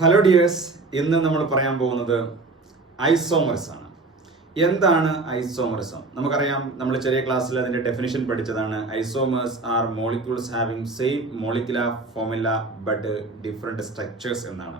Hello dears, ഇന്ന് നമ്മൾ പറയാൻ പോകുന്നത് ഐസോമർസ് ആണ്. എന്താണ് ഐസോമറിസം? നമുക്കറിയാം, നമ്മൾ ചെറിയ ക്ലാസ്സിൽ അതിന്റെ ഡെഫിനിഷൻ പഠിച്ചതാണ്. Isomers are molecules having same molecular formula but different structures എന്നാണ്.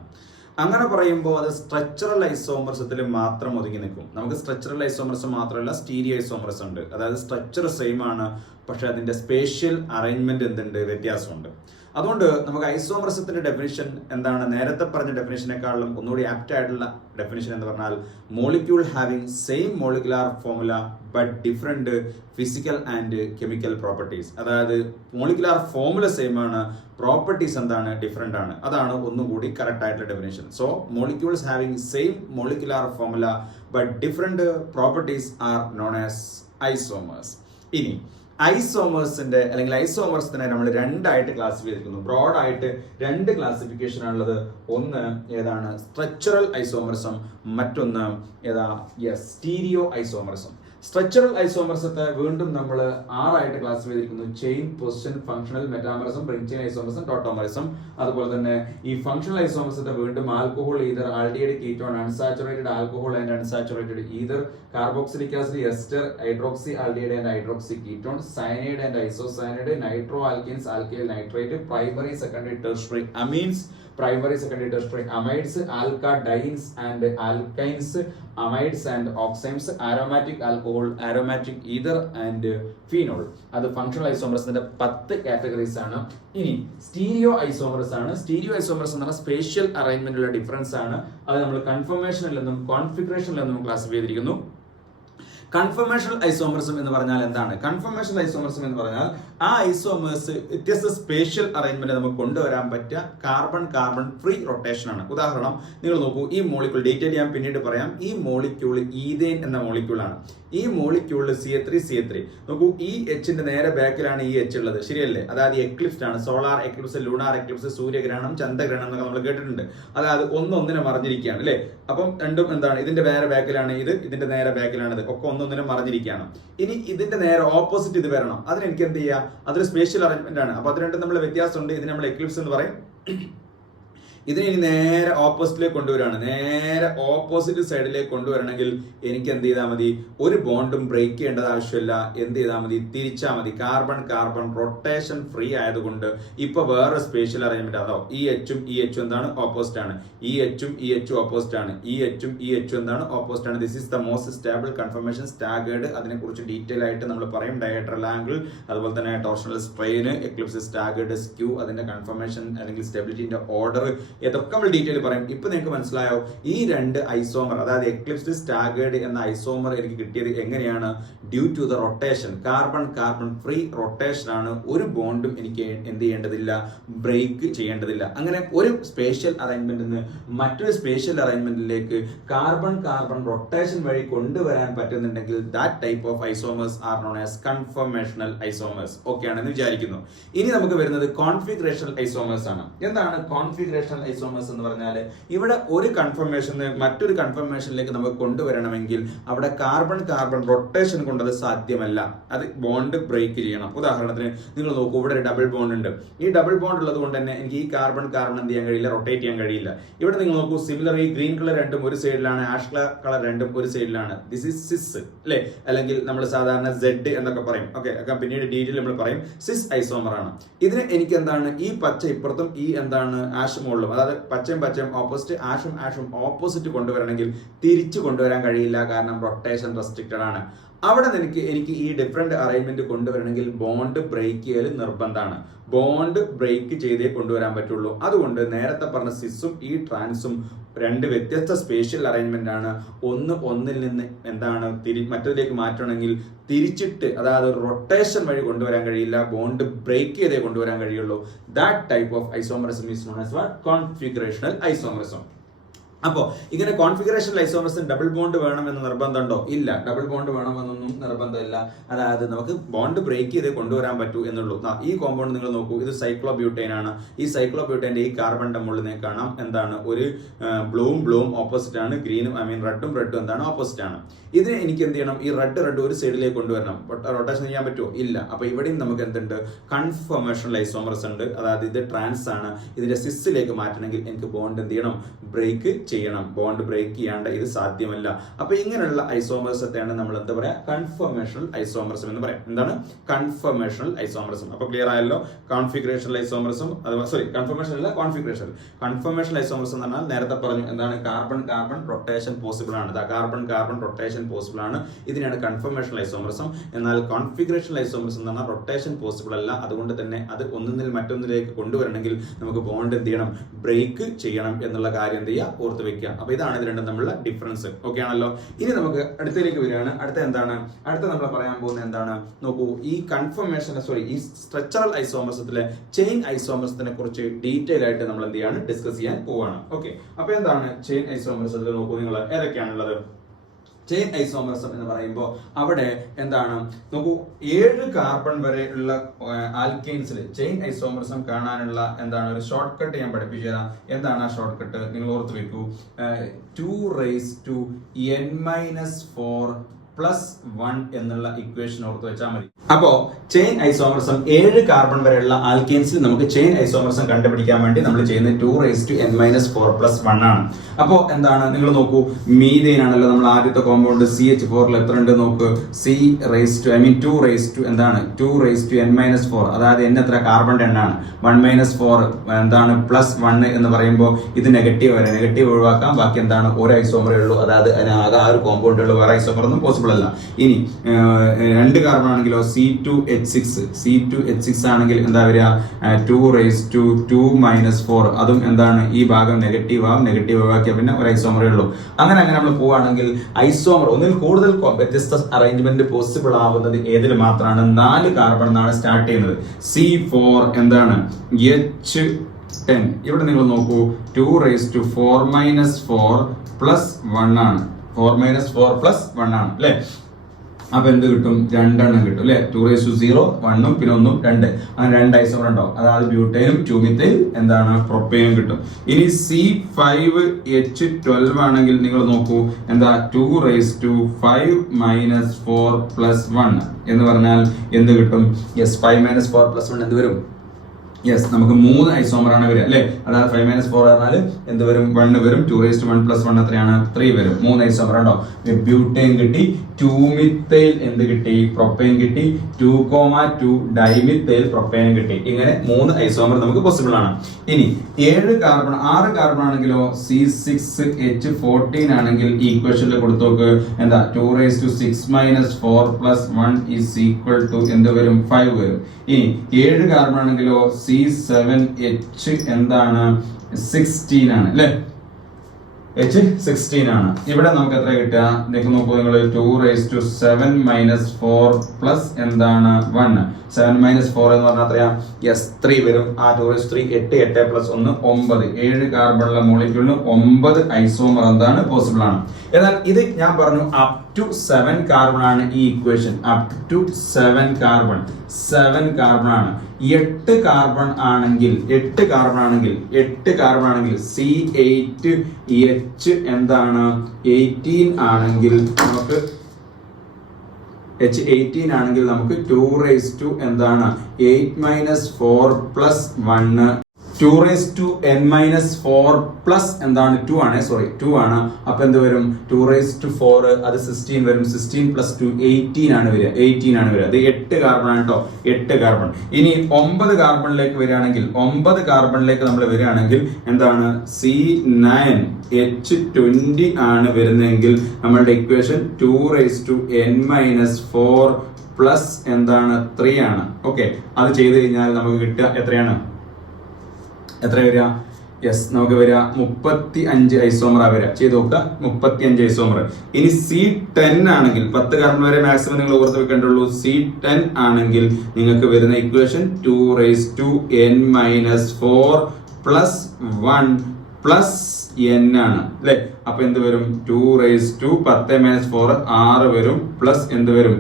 അങ്ങനെ പറയുമ്പോൾ അത് സ്ട്രക്ചറൽ ഐസോമർസത്തിൽ മാത്രം ഒതുങ്ങി നിൽക്കും. നമുക്ക് സ്ട്രക്ചറൽ ഐസോമർസം മാത്രമല്ല, സ്റ്റീരിയോ ഐസോമർസ് ഉണ്ട്. അതായത് സ്ട്രക്ചർ സെയിം ആണ്, പക്ഷെ അതിന്റെ സ്പേഷ്യൽ അറേഞ്ച്മെന്റ് എന്തുണ്ട്, വ്യത്യാസമുണ്ട്. അതുകൊണ്ട് നമുക്ക് ഐസോമർസത്തിന്റെ ഡെഫിനിഷൻ എന്താണ്? നേരത്തെ പറഞ്ഞ ഡെഫിനിഷനേക്കാളും ഒന്നുകൂടി ആപ്റ്റ് ആയിട്ടുള്ള ഡെഫിനിഷൻ എന്ന് പറഞ്ഞാൽ molecule having same molecular formula but different physical and chemical properties. അതായത് മോളിക്കുലർ ഫോർമുല സെയിം ആണ്, പ്രോപ്പർട്ടീസ് എന്താണ്, ഡിഫറെന്റ് ആണ്. അതാണ് ഒന്നുകൂടി കറക്റ്റ് ആയിട്ടുള്ള definition. So molecules having same molecular formula but different properties are known as isomers. ഇനി ഐസോമേഴ്സിന്റെ അല്ലെങ്കിൽ ഐസോമേഴ്സിനെ നമ്മൾ രണ്ടായിട്ട് ക്ലാസിഫൈ ചെയ്തിരിക്കുന്നു. ബ്രോഡായിട്ട് രണ്ട് ക്ലാസിഫിക്കേഷൻ ആണുള്ളത്. ഒന്ന് ഏതാണ്? Structural isomerism. മറ്റൊന്ന് ഏതാ? Stereo isomerism. സ്ട്രക്ചറൽ ഐസോമർസത്തെ വീണ്ടും നമ്മൾ 6 ആയിട്ട് ക്ലാസിഫൈ ചെയ്തിരിക്കുന്നു. Chain, position, functional, metamerism, ring chain isomerism, tautomerism. അതുപോലെ തന്നെ ഈ ഫംഗ്ഷണൽ ഐസോമർസത്തെ വീണ്ടും alcohol, ether aldehyde, ketone, unsaturated alcohol and unsaturated ether, carboxylic acid, ester, hydroxy aldehyde and hydroxy ketone, cyanide and isocyanide, nitro alkenes, alkyl nitrate, primary, secondary, tertiary amines, primary, secondary, tertiary amides, alkadines and alkynes, amides and oximes, aromatic alcohol, aromatic ether and phenol. അത് functional ഐസോമർസിന്റെ 10 categories ആണ്. ഇനി stereo isomers ആണ്. Stereo isomers എന്ന് പറഞ്ഞാൽ spatial അറേഞ്ച്മെന്റിലുള്ള difference ആണ്. അത് നമ്മൾ കൺഫർമേഷനിൽ നിന്നും കോൺഫിഗറേഷനിൽ നിന്നും ക്ലാസിഫൈ ചെയ്തിരിക്കുന്നു. കൺഫർമേഷണൽ ഐസോമർസം എന്ന് പറഞ്ഞാൽ എന്താണ്? കൺഫർമേഷണൽ ഐസോമർസം എന്ന് പറഞ്ഞാൽ ആ ഐസോമേഴ്സ് വ്യത്യസ്ത സ്പേഷ്യൽ അറേഞ്ച്മെന്റ് നമുക്ക് കൊണ്ടുവരാൻ പറ്റിയ കാർബൺ കാർബൺ ഫ്രീ റൊട്ടേഷൻ ആണ്. ഉദാഹരണം നിങ്ങൾ നോക്കൂ, ഈ മോളിക്യൂൾ ഡീറ്റെയിൽ ഞാൻ പിന്നീട് പറയാം. ഈ മോളിക്യൂൾ ഈഥേൻ എന്ന മോളിക്യൂൾ ആണ്. ഈ മോളിക്യൂളിൽ CH3 നോക്കൂ, ഈ എച്ചിന്റെ നേരെ ബാക്കിലാണ് ഈ എച്ച് ഉള്ളത്, ശരിയല്ലേ? അതായത് എക്ലിപ്സ് ആണ്. സോളാർ എക്ലിപ്സ്, ലൂണാർ എക്ലിപ്സ്, സൂര്യഗ്രഹണം, ചന്ദ്രഗ്രഹണം എന്നൊക്കെ നമ്മൾ കേട്ടിട്ടുണ്ട്. അതായത് ഒന്നൊന്നിനെ മറിഞ്ഞിരിക്കുകയാണ് അല്ലേ? അപ്പം രണ്ടും എന്താണ്? ഇതിന്റെ നേരെ ബാക്കിലാണ് ഇത്, ഇതിന്റെ നേരെ ബാക്കിലാണ് ഇത്, ഒക്കെ ഒന്നൊന്നിനെ മറിഞ്ഞിരിക്കുകയാണ്. ഇനി ഇതിന്റെ നേരെ ഓപ്പോസിറ്റ് ഇത് വരണം. അതിന് എനിക്ക് എന്ത് ചെയ്യാം? അതൊരു സ്പേഷ്യൽ അറേഞ്ച്മെന്റ് ആണ്. അപ്പൊ അത് രണ്ടും നമ്മൾ വ്യത്യാസമുണ്ട്. ഇതിന് നമ്മൾ എക്ലിപ്സ് എന്ന് പറയും. ഇതിനെ ഇനി നേരെ ഓപ്പോസിറ്റിലേക്ക് കൊണ്ടുവരാണ്. നേരെ ഓപ്പോസിറ്റ് സൈഡിലേക്ക് കൊണ്ടുവരണമെങ്കിൽ എനിക്ക് എന്ത് ചെയ്താൽ മതി? ഒരു ബോണ്ടും ബ്രേക്ക് ചെയ്യേണ്ടത് ആവശ്യമില്ല. എന്ത് ചെയ്താൽ മതി? തിരിച്ചാൽ മതി. കാർബൺ കാർബൺ റൊട്ടേഷൻ ഫ്രീ ആയതുകൊണ്ട് ഇപ്പൊ വേറെ സ്പേഷ്യൽ അറേഞ്ച്മെന്റ്. അതോ ഈ എച്ചും ഈ എച്ചും എന്താണ്? ഓപ്പോസിറ്റ് ആണ്. ഈ എച്ചും ഈ എച്ചും ഓപ്പോസിറ്റ് ആണ്. ഈ എച്ചും ഈ എച്ചും എന്താണ്? ഓപ്പോസിറ്റ് ആണ്. This is the most stable confirmation staggered. അതിനെ കുറിച്ച് ഡീറ്റെയിൽ ആയിട്ട് നമ്മൾ പറയും. ഡയഹെഡ്രൽ ആംഗിൾ, അതുപോലെ തന്നെ torsional strain, Eclipse staggered, skew, അതിന്റെ കൺഫർമേഷൻ അല്ലെങ്കിൽ സ്റ്റെബിലിറ്റിന്റെ ഓർഡർ, ഇതൊക്കെ നമ്മൾ ഡീറ്റെയിൽ പറയും. ഇപ്പൊ നിങ്ങൾക്ക് മനസ്സിലായോ? ഈ രണ്ട് ഐസോമർ, അതായത് എക്ലിപ്സ്ഡ്, സ്റ്റാഗേർഡ് എന്ന ഐസോമർ എനിക്ക് കിട്ടിയത് എങ്ങനെയാണ്? Due to the rotation. Carbon carbon free rotation ആണ്. ഒരു ബോണ്ടും എനിക്ക് എന്ത് ചെയ്യേണ്ടതില്ല? ബ്രേക്ക് ചെയ്യേണ്ടതില്ല. അങ്ങനെ ഒരു സ്പേഷ്യൽ അറേഞ്ച്മെന്റിൽ നിന്ന് മറ്റൊരു സ്പേഷ്യൽ അറേഞ്ച്മെന്റിലേക്ക് കാർബൺ കാർബൺ റൊട്ടേഷൻ വഴി കൊണ്ടുവരാൻ പറ്റുന്നുണ്ടെങ്കിൽ that type of isomers are known as conformational isomers. Okay ആണെന്ന് വിചാരിക്കുന്നു. ഇനി നമുക്ക് വരുന്നത് കോൺഫിഗറേഷണൽ ഐസോമേഴ്സ് ആണ്. എന്താണ് കോൺഫിഗറേഷണൽ ഐസോമേഴ്സ് എന്ന് പറഞ്ഞാൽ? ഇവിടെ ഒരു കൺഫർമേഷന് മറ്റൊരു കൺഫർമേഷനിലേക്ക് നമുക്ക് കൊണ്ടുവരണമെങ്കിൽ അവിടെ കാർബൺ കാർബൺ റൊട്ടേഷൻ കൊണ്ടത് സാധ്യമല്ല. അത് ബോണ്ട് ബ്രേക്ക് ചെയ്യണം. ഉദാഹരണത്തിന് നിങ്ങൾ നോക്കൂ, ഇവിടെ ഒരു ഡബിൾ ബോണ്ട് ഉണ്ട്. ഈ ഡബിൾ ബോണ്ട് ഉള്ളത് കൊണ്ട് തന്നെ എനിക്ക് ഈ കാർബൺ കാർബൺ എന്ത് ചെയ്യാൻ കഴിയില്ല? റൊട്ടേറ്റ് ചെയ്യാൻ കഴിയില്ല. ഇവിടെ നിങ്ങൾ നോക്കൂ, സിമിലർ ഈ ഗ്രീൻ കളർ രണ്ടും ഒരു സൈഡിലാണ്, ആഷ് കളർ രണ്ടും ഒരു സൈഡിലാണ്. ദിസ് ഈസ് സിസ് അല്ലെ? അല്ലെങ്കിൽ നമ്മൾ സാധാരണ Z എന്നൊക്കെ പറയും. ഓക്കെ, പിന്നീട് ഡീറ്റെയിൽ നമ്മൾ പറയും. സിസ് ഐസോമർ ആണ്. ഇതിന് എനിക്ക് എന്താണ്? ഈ പച്ച ഇപ്പുറത്തും ഈ എന്താണ് ആഷ് മുകളിലും, അതായത് പച്ചയും പച്ചയും ഓപ്പോസിറ്റ്, ആഷും ആഷും ഓപ്പോസിറ്റ് കൊണ്ടുവരണമെങ്കിൽ തിരിച്ചു കൊണ്ടുവരാൻ കഴിയില്ല. കാരണം റൊട്ടേഷൻ റെസ്ട്രിക്റ്റഡ് ആണ്. അവിടെ എനിക്ക് ഈ ഡിഫറെന്റ് അറേഞ്ച്മെന്റ് കൊണ്ടുവരണമെങ്കിൽ ബോണ്ട് ബ്രേക്ക് ചെയ്യൽ നിർബന്ധമാണ്. ബോണ്ട് ബ്രേക്ക് ചെയ്തേ കൊണ്ടുവരാൻ പറ്റുള്ളൂ. അതുകൊണ്ട് നേരത്തെ പറഞ്ഞ സിസും ഈ ട്രാൻസും രണ്ട് വ്യത്യസ്ത സ്പേഷ്യൽ അറേഞ്ച്മെന്റ് ആണ്. ഒന്നിൽ നിന്ന് എന്താണ് മറ്റൊന്നിലേക്ക് മാറ്റണമെങ്കിൽ തിരിച്ചിട്ട്, അതായത് റൊട്ടേഷൻ വഴി കൊണ്ടുവരാൻ കഴിയില്ല. ബോണ്ട് ബ്രേക്ക് ചെയ്തേ കൊണ്ടുവരാൻ കഴിയുള്ളൂ. That type of isomerism is known as what? കോൺഫിഗറേഷണൽ isomerism. അപ്പോൾ ഇങ്ങനെ കോൺഫിഗറേഷൻ ഐസോമേഴ്സിന് ഡബിൾ ബോണ്ട് വേണമെന്ന് നിർബന്ധമുണ്ടോ? ഇല്ല, ഡബിൾ ബോണ്ട് വേണമെന്നൊന്നും നിർബന്ധമില്ല. അതായത് നമുക്ക് ബോണ്ട് ബ്രേക്ക് ചെയ്ത് കൊണ്ടുവരാൻ പറ്റൂ എന്നുള്ളൂ. ഈ കോമ്പൗണ്ട് നിങ്ങൾ നോക്കൂ, ഇത് സൈക്ലോബ്യൂട്ടൈൻ ആണ്. ഈ സൈക്ലോബ്യൂട്ടൈൻ്റെ ഈ കാർബണിന്റെ മുകളിൽ കാണാം എന്താണ്, ഒരു ബ്ലൂവും ഓപ്പോസിറ്റ് ആണ്, ഗ്രീനും റെഡും എന്താണ് ഓപ്പോസിറ്റ് ആണ്. ഇതിന് എനിക്ക് എന്ത് ചെയ്യണം, ഈ റെഡ് ഒരു സൈഡിലേക്ക് കൊണ്ടുവരണം. റൊട്ടേഷൻ ചെയ്യാൻ പറ്റുമോ? ഇല്ല. അപ്പൊ ഇവിടെയും നമുക്ക് എന്തുണ്ട്, കൺഫർമേഷൻ ഐസോമർസ് ഉണ്ട്. അതായത് ഇത് ട്രാൻസ് ആണ്. ഇതിന്റെ സിസിലേക്ക് മാറ്റണമെങ്കിൽ എനിക്ക് ബോണ്ട് എന്ത് ചെയ്യണം, ബ്രേക്ക് ചെയ്യണം. ബോണ്ട് ബ്രേക്ക് ചെയ്യാണ്ട് ഇത് സാധ്യമല്ല. അപ്പൊ ഇങ്ങനെയുള്ള ഐസോമേഴ്സത്തെയാണ് നമ്മൾ എന്താ പറയാ, കൺഫർമേഷണൽ ഐസോമർസം എന്ന് പറയാം. എന്താണ് കൺഫർമേഷണൽ ഐസോമർസം? അപ്പൊ ക്ലിയർ ആയല്ലോ. കോൺഫിഗറേഷൻ ഐസോമർസം, കൺഫർമേഷൻ അല്ല, കൺഫർമേഷൻ ഐസോമർസം എന്ന് പറഞ്ഞാൽ നേരത്തെ പറഞ്ഞു എന്താണ്, കാർബൺ റൊട്ടേഷൻ പോസിബിൾ ആണ്. കാർബൺ റൊട്ടേഷൻ പോസിബിൾ ആണ്. ഇതിനാണ് കൺഫർമേഷൻ ഐസോമർസം. എന്നാൽ കോൺഫിഗറേഷൻ ഐസോമർസം എന്ന് പറഞ്ഞാൽ റൊട്ടേഷൻ പോസിബിൾ അല്ല. അതുകൊണ്ട് തന്നെ അത് ഒന്നിൽ മറ്റൊന്നിലേക്ക് കൊണ്ടുവരണമെങ്കിൽ നമുക്ക് ബോണ്ട് എന്ത് ചെയ്യണം, ബ്രേക്ക് ചെയ്യണം എന്നുള്ള കാര്യം എന്ത് ചെയ്യുക, ഓർത്ത് വെക്കുക. അപ്പൊ ഇതാണ് ഇത് രണ്ടും തമ്മിലുള്ള ഡിഫറൻസ്. ഓക്കെ ആണല്ലോ. ഇനി നമുക്ക് അടുത്തേക്ക് വരികയാണ്. അടുത്ത നമ്മൾ പറയാൻ പോകുന്നത് എന്താണ് നോക്കൂ, ഈ ഈ സ്ട്രക്ചറൽ ഐസോമർസത്തിലെ ചെയിൻ ഐസോമർസത്തിനെ കുറിച്ച് ഡീറ്റെയിൽ ആയിട്ട് നമ്മൾ എന്ത് ചെയ്യാണ്, ഡിസ്കസ് ചെയ്യാൻ പോവാണ്. ഓക്കെ, അപ്പൊ എന്താണ് ചെയിൻ ഐസോമർസത്തിൽ നോക്കൂ നിങ്ങൾ ഏതൊക്കെയാണുള്ളത്. ചെയിൻ ഐസോമർസം എന്ന് പറയുമ്പോൾ അവിടെ എന്താണ് നോക്കൂ, 7 കാർബൺ വരെ ഉള്ള ആൽക്കെയിൻസിൽ ചെയിൻ ഐസോമർസം കാണാനുള്ള എന്താണ് ഒരു ഷോർട്ട് കട്ട് ഞാൻ പഠിപ്പിച്ചു തരാം. എന്താണ് ആ ഷോർട്ട് കട്ട്? നിങ്ങൾ ഓർത്ത് വെക്കൂ, 2⁻n-4+1 എന്നുള്ള ഇക്വേഷൻ ഓർത്ത് വെച്ചാൽ മതി. അപ്പോ ചെയിൻ ഐസോമർസം 7 കാർബൺ വരെയുള്ള ആൽക്കെയിൻസിൽ നമുക്ക് ചെയിൻ ഐസോമർസം കണ്ടുപിടിക്കാൻ വേണ്ടി നമ്മൾ ചെയ്യുന്നത് 2⁻n-4+1 ആണ്. അപ്പോ എന്താണ് നിങ്ങൾ നോക്കൂ, മീഥെയിൻ ആണല്ലോ നമ്മൾ ആദ്യത്തെ കോമ്പൗണ്ട്. CH4 എത്ര ഉണ്ട് നോക്ക്, 2⁻n-4, അതായത് n എത്ര, കാർബണിന്റെ എണ്ണാണ്. 1-4 എന്താണ് +1 എന്ന് പറയുമ്പോൾ ഇത് നെഗറ്റീവ് വരെ, നെഗറ്റീവ് ഒഴിവാക്കാം. ബാക്കി എന്താണ്, ഒരു ഐസോമറേ ഉള്ളൂ. അതായത് ആകെ ആ ഒരു കോമ്പൗണ്ട് ഉള്ളൂ, വേറെ ഐസോമർ ഒന്നും പോസിബിൾ അല്ല. ഇനി 2 കാർബൺ ആണെങ്കിലോ C2H6 ആണെങ്കിൽ എന്താ വരിക, 2⁻²-4. അതും എന്താണ്, ഈ ഭാഗം നെഗറ്റീവ് ആവും, നെഗറ്റീവ് ഒഴിവാക്കിയാൽ പിന്നെ ഒരു ഐസോമറേ ഉള്ളൂ. അങ്ങനെ നമ്മൾ പോവുകയാണെങ്കിൽ ഐസോമർ ഒന്നിൽ കൂടുതൽ വ്യത്യസ്ത അറേഞ്ച്മെന്റ് പോസിബിൾ ആവുന്നത് ഏതിൽ മാത്രമാണ്, 4 കാർബൺ എന്നാണ് സ്റ്റാർട്ട് ചെയ്യുന്നത്. C4 എന്താണ്, H10. ഇവിടെ നിങ്ങൾ നോക്കൂ, 2⁻4-4+1 ആണ്. 4-4+1 ആണ് അല്ലെ. അപ്പൊ എന്ത് കിട്ടും, 2 എണ്ണം കിട്ടും അല്ലെ. 2⁻0 1ഉം പിന്നെ 1ഉം 2. അങ്ങനെ 2 ഐസോമർ ഉണ്ടാവും. അതായത് ബ്യൂട്ടൈനും 2-മിഥൈൽ എന്താണ് പ്രൊപ്പൈനും കിട്ടും. ഇനി C5H12 ആണെങ്കിൽ നിങ്ങൾ നോക്കൂ, എന്താ 2⁻5-4+1 എന്ന് പറഞ്ഞാൽ എന്ത് കിട്ടും, 5-4+1 എന്ത് വരും, നമുക്ക് 3 ഐസോമർ ആണ് വരിക അല്ലെ. അതായത് 5-4 പറഞ്ഞാൽ എന്ത് വരും, 1 വരും. 2⁻1+1 എത്രയാണ്, 3 വരും. 3 ഐസോമർ ഉണ്ടോ. ബ്യൂട്ടൈൻ കിട്ടി, 2-മിഥൈൽ എന്ത് കിട്ടി, പ്രൊപ്പൈൻ കിട്ടി, 2,2 ഡൈമിഥൈൽ പ്രൊപ്പൈൻ കിട്ടി. ഇങ്ങനെ 3 ഐസോമർ നമുക്ക് പോസിബിൾ ആണ്. ഇനി 6 കാർബൺ ആണെങ്കിലോ, C6H14 ആണെങ്കിൽ ഈ ഇക്വേഷനിൽ കൊടുത്തോക്ക് എന്താ, 2⁻6-4+1 എന്ത് വരും, 5 വരും. ഇനി 7 കാർബൺ ആണെങ്കിലോ, C7H എന്താണ്, 16 ആണ് അല്ലെ. H16 ആണ്. ഇവിടെ നമുക്ക് എത്ര കിട്ടുക, നോക്കൂ നിങ്ങൾ, 2⁻7-4 എന്താണ് 1. 7-4 എന്ന് പറഞ്ഞാൽ എത്രയാ, 3 വരും. ആ 2⁻3 8+1 9. 7 കാർബണുള്ള മോളിക്യൂളിന് 9 ഐസോമർ എന്താണ് പോസിബിൾ ആണ്. എന്നാൽ ഇത് ഞാൻ പറഞ്ഞു അപ് ടു 7 കാർബൺ ആണ് ഈ ഇക്വേഷൻ. അപ് ടു 7 കാർബൺ ആണ്. 8 കാർബൺ ആണെങ്കിൽ C8H എന്താണ് 18 ആണെങ്കിൽ നമുക്ക് H18 ആണെങ്കിൽ നമുക്ക് 2 എന്താണ് 8-4+1 2⁻n-4+ എന്താണ് 2 ആണ്. 2 ആണ്. അപ്പൊ എന്ത് വരും, 2⁴ അത് 16 വരും. 16+2 18 ആണ് വരിക. അത് 8 കാർബൺ ആണ് കേട്ടോ, 8 കാർബൺ. ഇനി 9 കാർബണിലേക്ക് വരികയാണെങ്കിൽ, 9 കാർബണിലേക്ക് നമ്മൾ വരികയാണെങ്കിൽ എന്താണ്, C9H20 ആണ് വരുന്നതെങ്കിൽ നമ്മളുടെ ഇക്വേഷൻ 2⁻n-4+ എന്താണ് 3 ആണ്. ഓക്കെ, അത് ചെയ്ത് കഴിഞ്ഞാൽ നമുക്ക് കിട്ടുക എത്രയാണ്, എത്ര വരിക, നമുക്ക് വരിക 35 ഐസോമർ വരിക. ചെയ്ത് നോക്കുക, 35 ഐസോമർ. ഇനി C10 ആണെങ്കിൽ 10 കാർബൺ വരെ മാക്സിമം നിങ്ങൾ ഓർത്ത് വെക്കേണ്ടുള്ളൂ. C10 ആണെങ്കിൽ നിങ്ങൾക്ക് വരുന്ന ഇക്വേഷൻ 2⁻n-4+1 n ആണ് അല്ലെ. അപ്പൊ എന്ത് വരും 2⁻10⁻4 6 വരും പ്ലസ് എന്ത് വരും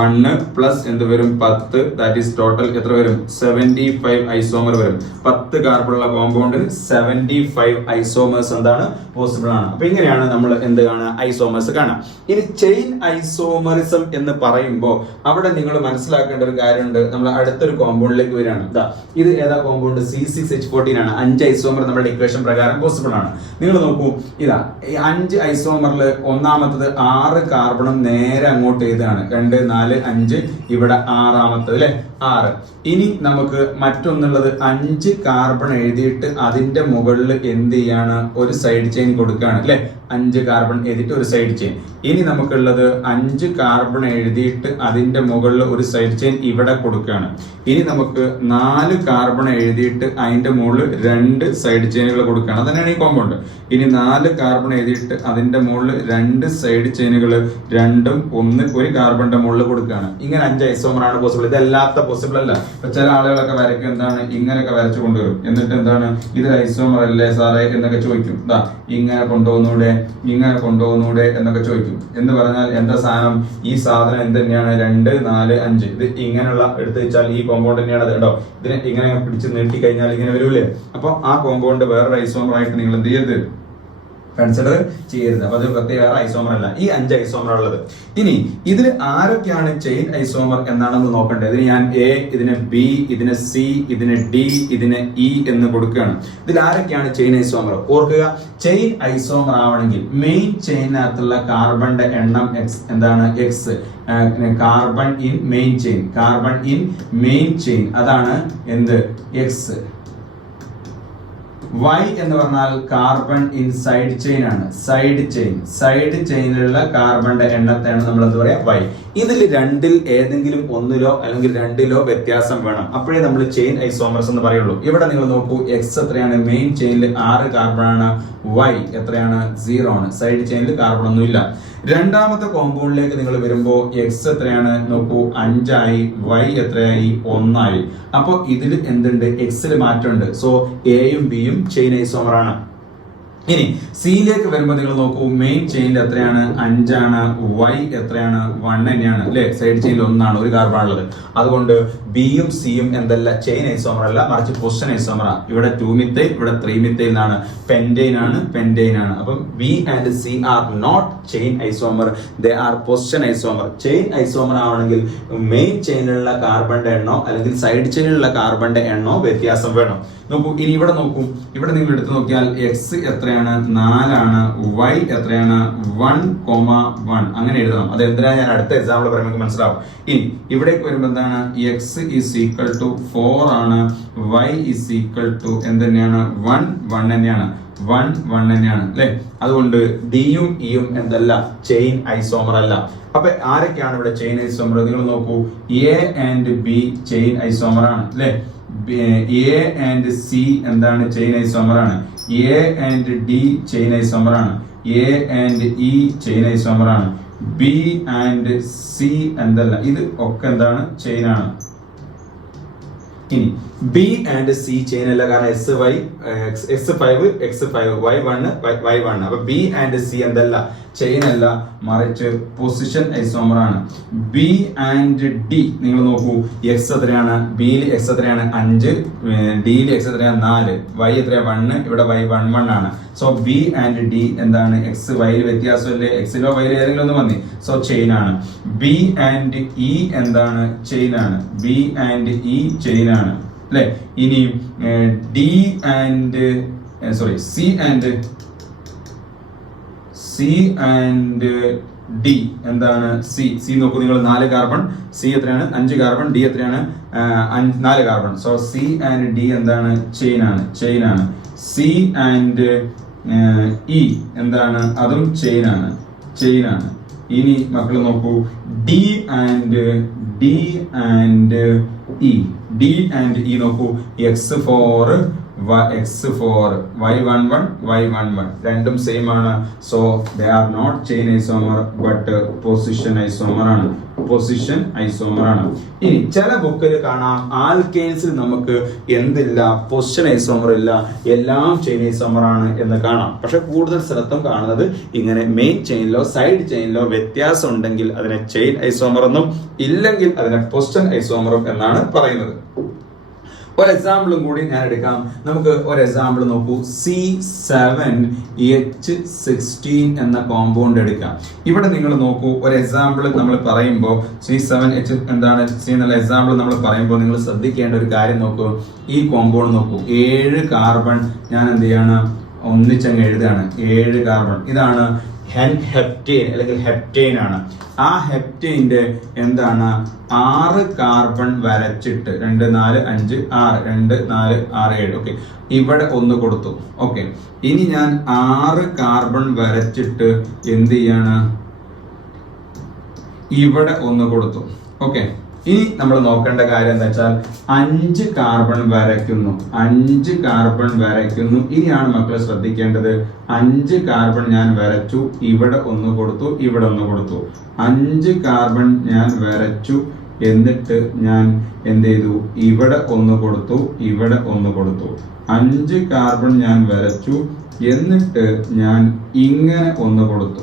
1 പ്ലസ് എന്ത് വരും 10, ദാറ്റ് ഈസ് ടോട്ടൽ എത്ര വരും 75 ഐസോമർ വരും. 10 കാർബണുള്ള കോമ്പൗണ്ടിന് 75 ഐസോമേഴ്സ് എന്താണ് പോസിബിൾ ആണ്. അപ്പൊ ഇങ്ങനെയാണ് നമ്മൾ എന്ത് കാണുക ഐസോമേഴ്സ് കാണാം. ഇനി ചെയിൻ ഐസോമറിസം എന്ന് പറയുമ്പോൾ അവിടെ നിങ്ങൾ മനസ്സിലാക്കേണ്ട ഒരു കാര്യമുണ്ട്. നമ്മൾ അടുത്തൊരു കോമ്പൗണ്ടിലേക്ക് വരികയാണ്. ഇത് ഏതാ കോമ്പൗണ്ട് C6H14 ആണ്. 5 ഐസോമർ നമ്മുടെ ഇക്വേഷൻ പ്രകാരം പോസിബിൾ ആണ്. നിങ്ങൾ നോക്കൂ, ഇതാ ഈ 5 ഐസോമറിൽ ഒന്നാമത്തത് 6 കാർബണും നേരെ അങ്ങോട്ട് എഴുതാണ്. 2 4 5 ഇവിടെ 6ാമത്തത് അല്ലെ 6. ഇനി നമുക്ക് മറ്റൊന്നുള്ളത് 5 കാർബൺ എഴുതിയിട്ട് അതിന്റെ മുകളിൽ എന്ത് ചെയ്യാണ് ഒരു സൈഡ് ചെയിൻ കൊടുക്കുകയാണ് അല്ലെ. 5 കാർബൺ എഴുതിയിട്ട് ഒരു സൈഡ് ചെയിൻ. ഇനി നമുക്കുള്ളത് 5 കാർബൺ എഴുതിയിട്ട് അതിന്റെ മുകളിൽ ഒരു സൈഡ് ചെയിൻ ഇവിടെ കൊടുക്കുകയാണ്. ഇനി നമുക്ക് 4 കാർബൺ എഴുതിയിട്ട് അതിന്റെ മുകളിൽ 2 സൈഡ് ചെയിനുകൾ കൊടുക്കുകയാണ്. അതന്നെയാണ് ഈ കോമ്പൗണ്ട്. ഇനി 4 കാർബൺ എഴുതിയിട്ട് അതിന്റെ മുകളിൽ 2 സൈഡ് ചെയിനുകൾ, 2ഉം 1 ഒരു കാർബണിന്റെ മുകളിൽ കൊടുക്കുകയാണ്. ഇങ്ങനെ 5 ഐസോമർ ആണ് പോസിബിൾ. ഇതല്ലാത്ത പോസിബിൾ അല്ല. ചില ആളുകളൊക്കെ വരയ്ക്കും എന്താണ് ഇങ്ങനെയൊക്കെ വരച്ചു കൊണ്ടുവരും. എന്നിട്ട് എന്താണ് ഇത് ഐസോമർ അല്ലേ സാറേ എന്നൊക്കെ ചോദിക്കും. ഇങ്ങനെ കൊണ്ടുപോകുന്നൂടെ ഇങ്ങനെ കൊണ്ടുപോകുന്നൂടെ എന്നൊക്കെ ചോദിക്കും. എന്ന് പറഞ്ഞാൽ എന്താ സാധനം, ഈ സാധനം എന്ത് തന്നെയാണ് 2 4 5 ഇത് ഇങ്ങനെയുള്ള എടുത്ത് വെച്ചാൽ ഈ കോമ്പൗണ്ട് തന്നെയാണ് അത് കേട്ടോ. ഇതിനെ ഇങ്ങനെ പിടിച്ച് നീട്ടി കഴിഞ്ഞാൽ ഇങ്ങനെ വരൂലേ. അപ്പൊ ആ കോമ്പൗണ്ട് വേറെ ഐസോമർ ആയിട്ട് നിങ്ങൾ എന്ത് ചെയ്യരുത്, കൺസിഡർ ചെയ്യരുത്. അപ്പൊ അത് പ്രത്യേക ഐസോമർ അല്ല. ഈ 5 ഐസോമർ ഉള്ളത്. ഇനി ഇതിൽ ആരൊക്കെയാണ് ചെയിൻ ഐസോമർ എന്നാണെന്ന് നോക്കണ്ടേ. ഇതിന് ഞാൻ A, ഇതിന് B, ഇതിന് C, ഇതിന് D, ഇതിന് E എന്ന് കൊടുക്കുകയാണ്. ഇതിൽ ആരൊക്കെയാണ് ചെയിൻ ഐസോമർ ഓർക്കുക. ചെയിൻ ഐസോമർ ആവണമെങ്കിൽ മെയിൻ ചെയിനകത്തുള്ള കാർബണിന്റെ എണ്ണം എന്താണ് X. Carbon in main chain, carbon in main chain അതാണ് എന്ത് X. Y എന്ന് പറഞ്ഞാൽ കാർബൺ ഇൻ സൈഡ് ചെയിൻ ആണ്. സൈഡ് ചെയിൻ, സൈഡ് ചെയിനിലുള്ള കാർബണിന്റെ എണ്ണത്തെയാണ് നമ്മൾ എന്താ പറയാ Y. ഇതിൽ രണ്ടിൽ ഏതെങ്കിലും ഒന്നിലോ അല്ലെങ്കിൽ രണ്ടിലോ വ്യത്യാസം വേണം. അപ്പോഴേ നമ്മൾ ചെയിൻ ഐസോമർസ് എന്ന് പറയുള്ളൂ. ഇവിടെ നിങ്ങൾ നോക്കൂ, X എത്രയാണ് മെയിൻ ചെയിനിൽ 6 കാർബൺ ആണ്, Y എത്രയാണ് 0 ആണ്. സൈഡ് ചെയിനിൽ കാർബൺ ഒന്നും ഇല്ല. രണ്ടാമത്തെ കോമ്പൗണ്ടിലേക്ക് നിങ്ങൾ വരുമ്പോൾ X എത്രയാണ് നോക്കൂ 5 ആയി, Y എത്രയായി 1 ആയി. അപ്പൊ ഇതിൽ എന്തുണ്ട് Xൽ മാറ്റമുണ്ട്. സോ Aയും Bയും ചെയിൻ ഐസോമർ ആണ്. ഇനി സിയിലേക്ക് വരുമ്പോൾ നിങ്ങൾ നോക്കൂ, മെയിൻ ചെയിനിൽ എത്രയാണ് 5 ആണ്, Y എത്രയാണ് 1 തന്നെയാണ് അല്ലെ. സൈഡ് ചെയിനിൽ 1 ആണ്, ഒരു കാർബൺ ഉള്ളത്. അതുകൊണ്ട് ബിയും സിയും എന്തല്ല ചെയിൻ ഐസോമർ അല്ല, മറിച്ച് പൊസിഷൻ ഐസോമർ ആണ്. ഇവിടെ 2 മിത്തൈൽ, ഇവിടെ 3 മിത്തൈൽ ആണ്. പെന്റൈൻ ആണ്, പെന്റൈൻ ആണ്. അപ്പം B and C are not chain isomer, they are position isomer. Chain isomer ആവണമെങ്കിൽ മെയിൻ ചെയിനിലുള്ള കാർബണിന്റെ എണ്ണോ അല്ലെങ്കിൽ സൈഡ് ചെയിനിലുള്ള കാർബണിന്റെ എണ്ണോ വ്യത്യാസം വേണം. നോക്കൂ, ഇനി ഇവിടെ നോക്കൂ, ഇവിടെ നിങ്ങൾ എടുത്തു നോക്കിയാൽ X എത്രയാണ് 4 ആണ്, Y എത്രയാണ് 1,1 അങ്ങനെ എഴുതണം. അത് എന്തിനാണ് ഞാൻ അടുത്ത എക്സാമ്പിൾ പറയുമ്പോൾ മനസ്സിലാവും. ഇനി ഇവിടേക്ക് വരുമ്പോൾ എന്താണ് X ഈസ് ഈക്വൽ ടു 4 ആണ്, Y ഈസ് ഈക്വൽ ടു എന്ത് തന്നെയാണ് 1 തന്നെയാണ്, 1 തന്നെയാണ് അല്ലെ. അതുകൊണ്ട് ഡിയും ഇയും എന്തല്ല ചെയിൻ ഐസോമർ അല്ല. അപ്പൊ ആരൊക്കെയാണ് ഇവിടെ ചെയിൻ ഐസോമർ നിങ്ങൾ നോക്കൂ. A and B chain isomer ആണ് അല്ലെ. A and C എന്താണ് ചെയിൻ ഐസോമർ ആണ്. A and D chain isomer ആണ്. A and E chain isomer ആണ്. B and C എന്തല്ല, ഇത് ഒക്കെ എന്താണ് ചെയിൻ ആണ്. ഇനി B and C ചെയിൻ അല്ല, കാരണം X5 Y1 Y1. അപ്പൊ B and C എന്തല്ല ചെയിൻ അല്ല, മറിച്ച് പൊസിഷൻ ഐസോമർ ആണ്. B and D നിങ്ങൾ നോക്കൂ, X എത്രയാണ്, Bയിൽ X എത്രയാണ് 5, Dയിൽ X എത്രയാണ് 4, Y എത്രയാണ് 1, ഇവിടെ Y 1 ആണ്. സോ B and D എന്താണ് X Y വ്യത്യാസമല്ലേ, Xലോ Yലോ ഏതെങ്കിലും ഒന്ന് വന്നി. സോ ചെയിൻ ആണ്. B and E എന്താണ് ചെയിൻ ആണ്. B and E ചെയിൻ ആണ് അല്ലെ. ഇനി C and D എന്താണ് C നോക്കൂ നിങ്ങൾ, 4 കാർബൺ, C എത്രയാണ് 5 കാർബൺ, D എത്രയാണ് 4 carbon. So C and D എന്താണ് ചെയിൻ ആണ്. C and E എന്താണ്, അതും ചെയിൻ ആണ്. ഇനി മക്കൾ നോക്കൂ, D and E നോക്കൂ, X4 X4 Y11 Y11 രണ്ടും സെയിം ആണ്. So they are not chain isomer but position isomer ആണ്. പൊസിഷൻ ഐസോമർ ആണ്. ഇനി ചില ബുക്കിൽ കാണാം ആൽക്കെയിൻസിൽ നമുക്ക് എന്തില്ല, പൊസിഷൻ ഐസോമർ ഇല്ല, എല്ലാം ചെയിൻ ഐസോമർ ആണ് എന്ന് കാണാം. പക്ഷെ കൂടുതൽ സ്ഥലത്തും കാണുന്നത് ഇങ്ങനെ മെയിൻ ചെയിനിലോ സൈഡ് ചെയിനിലോ വ്യത്യാസം ഉണ്ടെങ്കിൽ അതിനെ ചെയിൻ ഐസോമർ എന്നും ഇല്ലെങ്കിൽ അതിനെ പൊസിഷൻ ഐസോമറും എന്നാണ് പറയുന്നത്. ഒരു എക്സാമ്പിളും കൂടി ഞാൻ എടുക്കാം. നമുക്ക് ഒരു എക്സാമ്പിൾ നോക്കൂ. C7H16 എന്ന കോമ്പൗണ്ട് എടുക്കാം. ഇവിടെ നിങ്ങൾ നോക്കൂ, ഒരു എക്സാമ്പിൾ നമ്മൾ പറയുമ്പോൾ C7H എന്താണ് C എന്നുള്ള എക്സാമ്പിൾ നമ്മൾ പറയുമ്പോൾ നിങ്ങൾ ശ്രദ്ധിക്കേണ്ട ഒരു കാര്യം നോക്കൂ. ഈ കോമ്പൗണ്ട് നോക്കൂ, 7 കാർബൺ ഞാൻ എന്ത് ചെയ്യാണ്, ഒന്നിച്ചങ്ങ് എഴുതാണ്. 7 കാർബൺ. ഇതാണ് ഹെപ്റ്റെയിൻ അല്ലെങ്കിൽ ഹെപ്റ്റെയിൻ ആണ്. ആ ഹെപ്റ്റെയിന്റെ എന്താണ് 6 കാർബൺ വരച്ചിട്ട് 2 4 5 6 2 4 6 7 ഓക്കെ, ഇവിടെ ഒന്ന് കൊടുത്തു. ഓക്കെ, ഇനി ഞാൻ 6 കാർബൺ വരച്ചിട്ട് എന്ത് ചെയ്യാണ്, ഇവിടെ ഒന്ന് കൊടുത്തു. ഓക്കെ, ഇനി നമ്മൾ നോക്കേണ്ട കാര്യം എന്താ വെച്ചാൽ 5 കാർബൺ വരയ്ക്കുന്നു. 5 കാർബൺ വരയ്ക്കുന്നു. ഇനിയാണ് മക്കളെ ശ്രദ്ധിക്കേണ്ടത്. 5 കാർബൺ ഞാൻ വരച്ചു, ഇവിടെ ഒന്ന് കൊടുത്തു, ഇവിടെ ഒന്ന് കൊടുത്തു. 5 കാർബൺ ഞാൻ വരച്ചു, എന്നിട്ട് ഞാൻ എന്ത് ചെയ്തു, ഇവിടെ ഒന്ന് കൊടുത്തു, ഇവിടെ ഒന്ന് കൊടുത്തു. 5 കാർബൺ ഞാൻ വരച്ചു, എന്നിട്ട് ഞാൻ ഇങ്ങനെ ഒന്ന് കൊടുത്തു,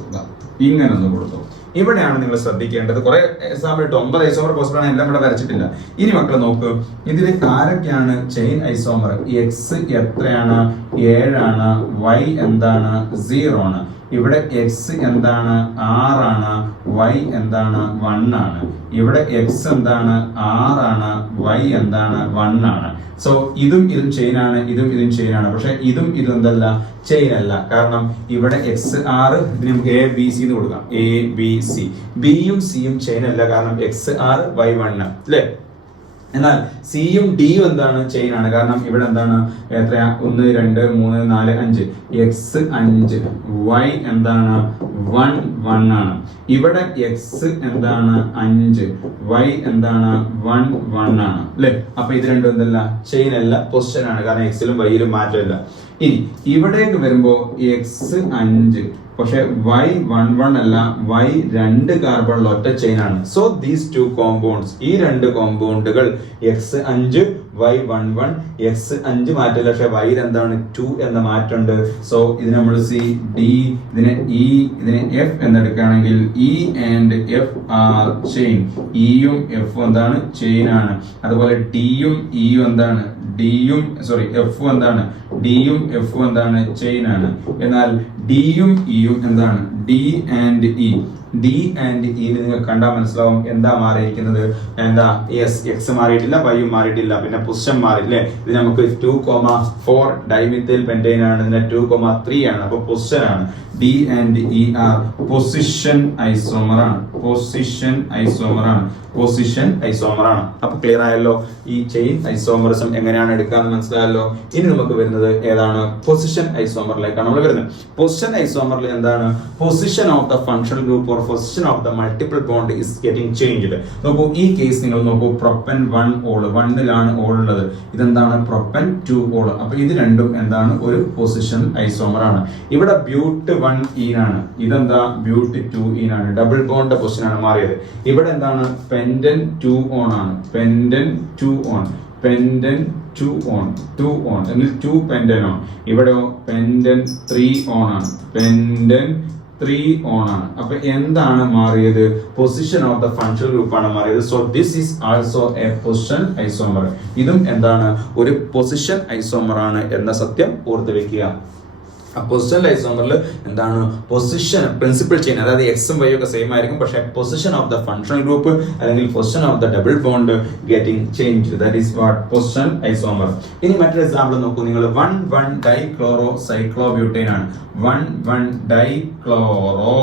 ഇങ്ങനെ ഒന്ന് കൊടുത്തു. ഇവിടെയാണ് നിങ്ങൾ ശ്രദ്ധിക്കേണ്ടത്. കുറെ എക്സാമ്പിൾ 9 ഐസോമർ പോസിബിൾ ആണ്, എല്ലാം ഇവിടെ വരച്ചിട്ടില്ല. ഇനി മക്കൾ നോക്ക്, ഇതിൽ ആരൊക്കെയാണ് ചെയിൻ ഐസോമർ? എക്സ് എത്രയാണ്? 7 ആണ്. Y എന്താണ്? 0 ആണ്. ഇവിടെ എക്സ് എന്താണ്? 6 ആണ്. Y എന്താണ്? 1 ആണ്. ഇവിടെ എക്സ് എന്താണ്? 6 ആണ്. Y എന്താണ്? 1 ആണ്. സോ ഇതും ചെയിൻ ആണ്, ഇതും ചെയിൻ ആണ്. പക്ഷെ ഇതും എന്തല്ല, ചെയിൻ അല്ല. കാരണം ഇവിടെ XR ഇതിന് നമുക്ക് ABC എന്ന് കൊടുക്കാം. ABC. ബിയും സിയും ചെയിൻ അല്ല, കാരണം XR Y1 അല്ലേ. എന്നാൽ സിയും ഡിയും എന്താണ്? ചെയിൻ ആണ്. കാരണം ഇവിടെ എന്താണ്, എത്രയാ, 1 2 3 4 5, എക്സ് 5, Y എന്താണ്? 1 ആണ്. ഇവിടെ എക്സ് എന്താണ്? 5, Y എന്താണ്? 1 ആണ് അല്ലെ. അപ്പൊ ഇത് രണ്ടും എന്തല്ല, ചെയിൻ അല്ല, പൊസിഷൻ ആണ്. കാരണം എക്സിലും വൈയിലും മാറ്റമില്ല. ഇനി ഇവിടേക്ക് വരുമ്പോ എക്സ് 5, പക്ഷെ Y11 അല്ല, Y 2 കാർബൺ ഒറ്റ ചെയിൻ ആണ്. സോ ദീസ് 2 കോമ്പൗണ്ട്സ്, ഈ 2 കോമ്പൗണ്ടുകൾ X5 Y11, X5 മാറ്റില്ല, പക്ഷെ Y എന്താണ്? 2 എന്ന മാറ്റമുണ്ട്. സോ ഇത് നമ്മൾ C D, ഇതിനെ E, ഇതിനെ F എന്നെടുക്കുകയാണെങ്കിൽ E and F are chain. ഇയും F എന്താണ്? ചെയിൻ ആണ്. അതുപോലെ ഡിയും ഇയും എന്താണ്? ഡിയും എഫ് എന്താണ്? ഡിയും എഫ് എന്താണ്? ചെയിൻ ആണ്. എന്നാൽ ഡിയും ഇയും എന്താണ്? D and E. D and E നിങ്ങൾ കണ്ടാൽ മനസ്സിലാവും എന്താ മാറിയിരിക്കുന്നത്. എന്താ? യെസ്, എക്സ് മാറിയിട്ടില്ല, വൈയും മാറിയിട്ടില്ല, പിന്നെ പൊസിഷൻ മാറിയില്ലേ. ഇത് നമുക്ക് 2,4 ഡൈമിഥൈൽ പെന്റൈൻ ആണ്, ഇതിന്റെ 2,3 ആണ്. അപ്പൊ പൊസിഷൻ ആണ്. D and E are position isomer ആണ്. പൊസിഷൻ ഐസോമർ ആണ്. പൊസിഷൻ ഐസോമർ ആണ്. അപ്പൊ ക്ലിയർ ആയല്ലോ, ഈ ചെയിൻ ഐസോമറിസം എങ്ങനെയാണ് എടുക്കാന്ന് മനസ്സിലായല്ലോ. ഇനി നമുക്ക് വരുന്നത് ഏതാണ്? പൊസിഷൻ ഐസോമറിലേക്കാണ് നമ്മൾ വരുന്നത്. പൊസിഷൻ ഐസോമറിൽ എന്താണ്? Position of the functional group or position of the multiple bond is getting changed. നോക്കൂ, ഈ കേസ് നിങ്ങൾ നോക്കൂ, പ്രൊപ്പൻ 1 ഓൾ, 1ലാണ് ഓൾ ഉള്ളത്. ഇതെന്താണ്? Propan 2 all. അപ്പൊ ഇത് രണ്ടും എന്താണ്? ഒരു പൊസിഷൻ ഐസോമർ ആണ്. ഇവിടെ ബ്യൂട്ട് 1 ഈനാണ്, ഇതെന്താ? ബ്യൂട്ട് 2 ഈനാണ്. ഡബിൾ ബോണ്ട് പൊസിഷൻ ആണ് മാറിയത്. ഇവിടെ എന്താണ്? പെൻഡൻ 2 ഓൺ ആണ്. പെൻഡൻ 2 ഓൺ, പെൻഡൻ 2 ഓൺ, 2 ഓൺ, അല്ലെങ്കിൽ 2 പെൻഡൻ ഓൺ. ഇവിടെയോ പെൻഡൻ 3 ഓൺ ആണ്. പെൻഡൻ 3 ഓൺ ആണ്. അപ്പൊ എന്താണ് മാറിയത്? Position of the functional group ആണ് മാറിയത്. So this is also A position isomer. ഇതും എന്താണ്? ഒരു പൊസിഷൻ ഐസോമർ ആണ് എന്ന സത്യം ഓർത്ത് വെക്കുക. പൊസിഷൻ ഐസോമറിൽ എന്താണ്? പൊസിഷൻ പ്രിൻസിപ്പൽ ചെയിൻ, അതായത് എക്സും വൈ ഒക്കെ സെയിം ആയിരിക്കും, പക്ഷേ position of the functional group അല്ലെങ്കിൽ position of the double bond getting change. That is what position isomer. ഇനി മറ്റൊരു എക്സാമ്പിൾ നോക്കൂ നിങ്ങൾ. 1,1 ഡൈക്ലോറോ സൈക്ലോബ്യൂട്ടൈൻ ആണ്. 1,1 ഡൈക്ലോറോ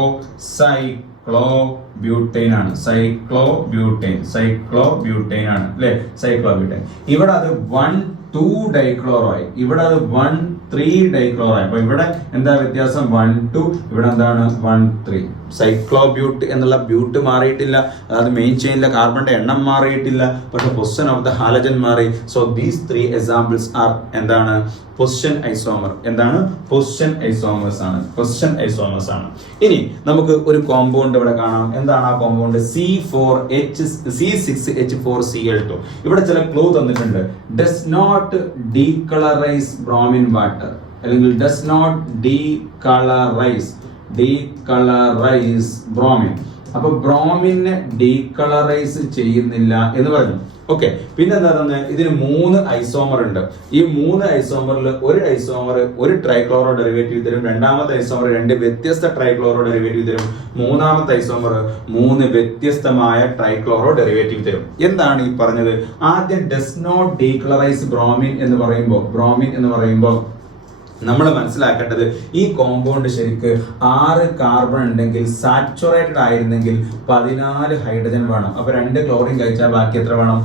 സൈക്ലോബ്യൂട്ടൈൻ ആണ്. സൈക്ലോബ്യൂട്ടൈൻ ആണ് അല്ലെ. സൈക്ലോബ്യൂട്ടൈൻ. ഇവിടെ അത് 1,2 ഡൈക്ലോറോ ആയി. ഇവിടെ അത് 1,2 3 ഡൈക്ലോറൈൻ. അപ്പൊ ഇവിടെ എന്താ വ്യത്യാസം? 1 2, ഇവിടെ എന്താണ് 1 3. സൈക്ലോബ്യൂട്ട് എന്നുള്ള ബ്യൂട്ട് മാറിയിട്ടില്ല, അതായത് മെയിൻ ചെയിനിലെ കാർബണിന്റെ എണ്ണം മാറിയിട്ടില്ല, പക്ഷെ പൊസിഷൻ ഓഫ് ദ ഹാലജൻ മാറി. സോ ദീസ് 3 എക്സാമ്പിൾസ് ആർ എന്താണ്? Position isomer. എന്താണ്? പൊസിഷൻ ഐസോമേഴ്സ് ആണ്. പൊസിഷൻ ഐസോമേഴ്സ് ആണ്. ഇനി നമുക്ക് ഒരു കോമ്പൗണ്ട് ഇവിടെ കാണാം. എന്താണ് ആ കോമ്പൗണ്ട്? C6H4Cl2. ഇവിടെ ചില ക്ലൂ തന്നിട്ടുണ്ട്. Does not decolourise bromine water, അല്ലെങ്കിൽ ഡസ് നോട്ട് ഡീകളറൈസ് ബ്രോമിൻ. അപ്പൊ ബ്രോമിനെ ഡീകളറൈസ് ചെയ്യുന്നില്ല എന്ന് പറഞ്ഞു. ഓക്കെ, പിന്നെ എന്താ തന്നെ? ഇതിന് 3 ഐസോമർ ഉണ്ട്. ഈ 3 ഐസോമറിൽ ഒരു ഐസോമർ ഒരു ട്രൈക്ലോറോ ഡെറിവേറ്റീവ് തരും, രണ്ടാമത്തെ ഐസോമർ 2 വ്യത്യസ്ത ട്രൈക്ലോറോ ഡെറിവേറ്റീവ് തരും, മൂന്നാമത്തെ ഐസോമർ 3 വ്യത്യസ്തമായ ട്രൈക്ലോറോ ഡെറിവേറ്റീവ് തരും. എന്താണ് ഈ പറഞ്ഞത്? ആദ്യം ഡസ് നോട്ട് ഡീകളറൈസ് ബ്രോമിൻ എന്ന് പറയുമ്പോൾ നമ്മൾ മനസ്സിലാക്കേണ്ടത് ഈ കോമ്പൗണ്ട് ശരിക്ക് 6 കാർബൺ ഉണ്ടെങ്കിൽ സാച്ചുറേറ്റഡ് ആയിരുന്നെങ്കിൽ 14 ഹൈഡ്രജൻ വേണം. അപ്പൊ 2 ക്ലോറിൻ കഴിച്ചാൽ ബാക്കി എത്ര വേണം?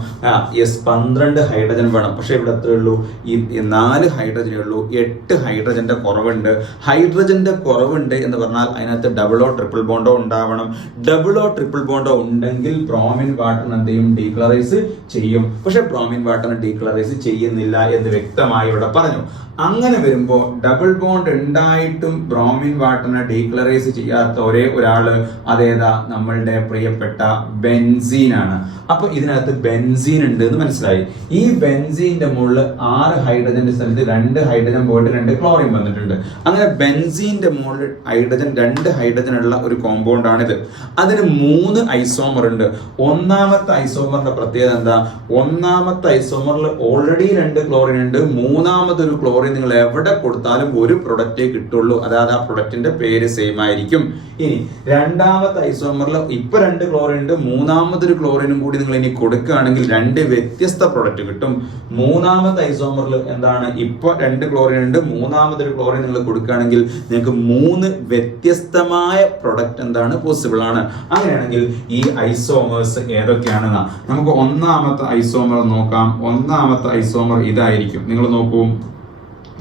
12 ഹൈഡ്രജൻ വേണം. പക്ഷെ ഇവിടെ എത്ര ഉള്ളൂ? ഈ 4 ഹൈഡ്രജനേ ഉള്ളൂ. 8 ഹൈഡ്രജന്റെ കുറവുണ്ട്. ഹൈഡ്രജന്റെ കുറവുണ്ട് എന്ന് പറഞ്ഞാൽ അതിനകത്ത് ഡബിളോ ട്രിപ്പിൾ ബോണ്ടോ ഉണ്ടാവണം. ഡബിളോ ട്രിപ്പിൾ ബോണ്ടോ ഉണ്ടെങ്കിൽ ബ്രോമിൻ വാട്ടറിന് എന്ത് ചെയ്യും? ഡീകളറൈസ് ചെയ്യും. പക്ഷെ ബ്രോമിൻ വാട്ടറിന് ഡീകളറൈസ് ചെയ്യുന്നില്ല എന്ന് വ്യക്തമായി ഇവിടെ പറഞ്ഞു. അങ്ങനെ വരുമ്പോ ഡബിൾ ബോണ്ട് ഉണ്ടായിട്ടും ബ്രോമിൻ വാട്ടറിനെ ഡീകളറൈസ് ചെയ്യാത്ത ഒരേ ഒരാള് അതേതാ? നമ്മളുടെ പ്രിയപ്പെട്ട ബെൻസീൻ ആണ്. അപ്പൊ ഇതിനകത്ത് ബെൻസീൻ ഉണ്ട് എന്ന് മനസ്സിലായി. ഈ ബെൻസീന്റെ മുകളിൽ 6 ഹൈഡ്രജന്റെ സ്ഥലത്ത് 2 ഹൈഡ്രജൻ പോയിട്ട് 2 ക്ലോറിൻ വന്നിട്ടുണ്ട്. അങ്ങനെ ബെൻസീന്റെ മുകളിൽ 2 ഹൈഡ്രജൻ ഉള്ള ഒരു കോമ്പൗണ്ട് ആണിത്. അതിന് 3 ഐസോമർ ഉണ്ട്. ഒന്നാമത്തെ ഐസോമറിന്റെ പ്രത്യേകത എന്താ? ഒന്നാമത്തെ ഐസോമറിൽ ഓൾറെഡി 2 ക്ലോറിൻ ഉണ്ട്. മൂന്നാമതൊരു ക്ലോറിൻ നിങ്ങൾ എവിടെ കൊടുത്താലും ഒരു പ്രൊഡക്റ്റേ കിട്ടുള്ളൂ, അതായത് ആ പ്രൊഡക്റ്റിന്റെ പേര് സെയിം ആയിരിക്കും. ഇനി രണ്ടാമത്തെ ഐസോമറിൽ ഇപ്പൊ 2 ക്ലോറിൻ ഉണ്ട്, മൂന്നാമതൊരു ക്ലോറിനും കൂടി നിങ്ങൾ ഇനി കൊടുക്കുകയാണെങ്കിൽ 2 വ്യത്യസ്ത പ്രൊഡക്റ്റ് കിട്ടും. മൂന്നാമത്തെ ഐസോമറിൽ എന്താണ്? ഇപ്പൊ 2 ക്ലോറിൻ ഉണ്ട്, മൂന്നാമതൊരു ക്ലോറിൻ നിങ്ങൾ കൊടുക്കുകയാണെങ്കിൽ നിങ്ങൾക്ക് 3 വ്യത്യസ്തമായ പ്രൊഡക്റ്റ് എന്താണ്? പോസിബിൾ ആണ്. അങ്ങനെയാണെങ്കിൽ ഈ ഐസോമേഴ്സ് ഏതൊക്കെയാണെന്ന് നമുക്ക് ഒന്നാമത്തെ ഐസോമർ നോക്കാം. ഒന്നാമത്തെ ഐസോമർ ഇതായിരിക്കും. നിങ്ങൾ നോക്കൂ,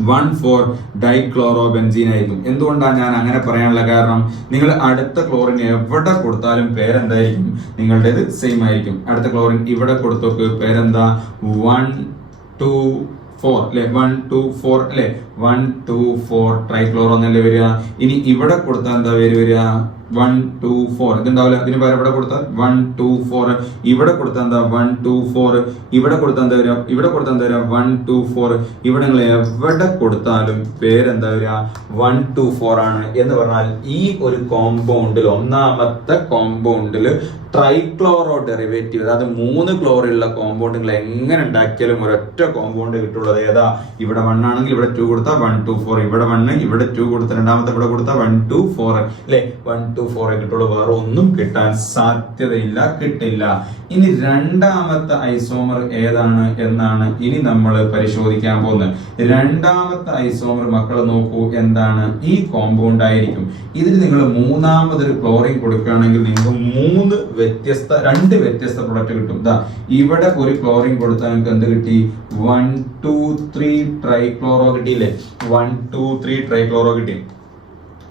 1,4 ഡൈക്ലോറോബെൻസീൻ ആയിരിക്കും. എന്തുകൊണ്ടാണ് ഞാൻ അങ്ങനെ പറയാനുള്ള കാരണം? നിങ്ങൾ അടുത്ത ക്ലോറിൻ എവിടെ കൊടുത്താലും പേരെന്തായിരിക്കും? നിങ്ങളുടേത് സെയിം ആയിരിക്കും. അടുത്ത ക്ലോറിൻ ഇവിടെ കൊടുത്തോക്ക്, പേരെന്താ? 1 2 4 അല്ലെ? 1 2 4 അല്ലെ? 1 2 4 ട്രൈക്ലോറോ എന്നല്ലേ വരിക. ഇനി ഇവിടെ കൊടുത്താൽ എന്താ പേര് വരിക? 1 2 4. ഇതുണ്ടാവില്ല. ഇതിന് പകരം ഇവിടെ കൊടുത്താൽ 1 2 4. ഇവിടെ കൊടുത്താൽ എന്താ? 1 2 4. ഇവിടെ കൊടുത്താൽ എന്താ വരിക? ഇവിടെ കൊടുത്താൽ എന്താ വരിക? 1 2 4. ഇവിടെ നിങ്ങൾ എവിടെ കൊടുത്താലും പേരെന്താ വരിക? 1 2 4 ആണ്. എന്ന് പറഞ്ഞാൽ ഈ ഒരു കോമ്പൗണ്ടിൽ, ഒന്നാമത്തെ കോമ്പൗണ്ടിൽ ട്രൈക്ലോറോ ഡെറിവേറ്റീവ്, അതായത് 3 ക്ലോറുള്ള കോമ്പൗണ്ട് നിങ്ങൾ എങ്ങനെ ഉണ്ടാക്കിയാലും ഒരൊറ്റ കോമ്പൗണ്ട് കിട്ടുള്ളത് ഏതാ? ഇവിടെ 1 ആണെങ്കിൽ ഇവിടെ 2 കൊടുത്താൽ 1 2 4. ഇവിടെ 1 ഇവിടെ 2 കൊടുത്താൽ രണ്ടാമത്തെ ഇവിടെ കൊടുത്താൽ 1 2 4 അല്ലെ? 1 2 4 കിട്ടുള്ളൂ. വേറെ ഒന്നും കിട്ടാൻ സാധ്യതയില്ല, കിട്ടില്ല. ഇനി രണ്ടാമത്തെ ഐസോമർ ഏതാണ് എന്നാണ് ഇനി നമ്മൾ പരിശോധിക്കാൻ പോകുന്നത്. രണ്ടാമത്തെ ഐസോമർ മക്കൾ നോക്കൂ, എന്താണ്? ഈ കോമ്പൗണ്ട് ആയിരിക്കും. ഇതിൽ നിങ്ങൾ മൂന്നാമതൊരു ക്ലോറിൻ കൊടുക്കുകയാണെങ്കിൽ നിങ്ങൾക്ക് 2 വ്യത്യസ്ത പ്രൊഡക്റ്റ് കിട്ടും. ഇവിടെ ഒരു ക്ലോറിൻ കൊടുത്താൽ നിങ്ങൾക്ക് എന്ത് കിട്ടി? 1 2 3 ട്രൈക്ലോറോ കിട്ടിയില്ലേ? 1 2 3 ട്രൈക്ലോറോ കിട്ടി.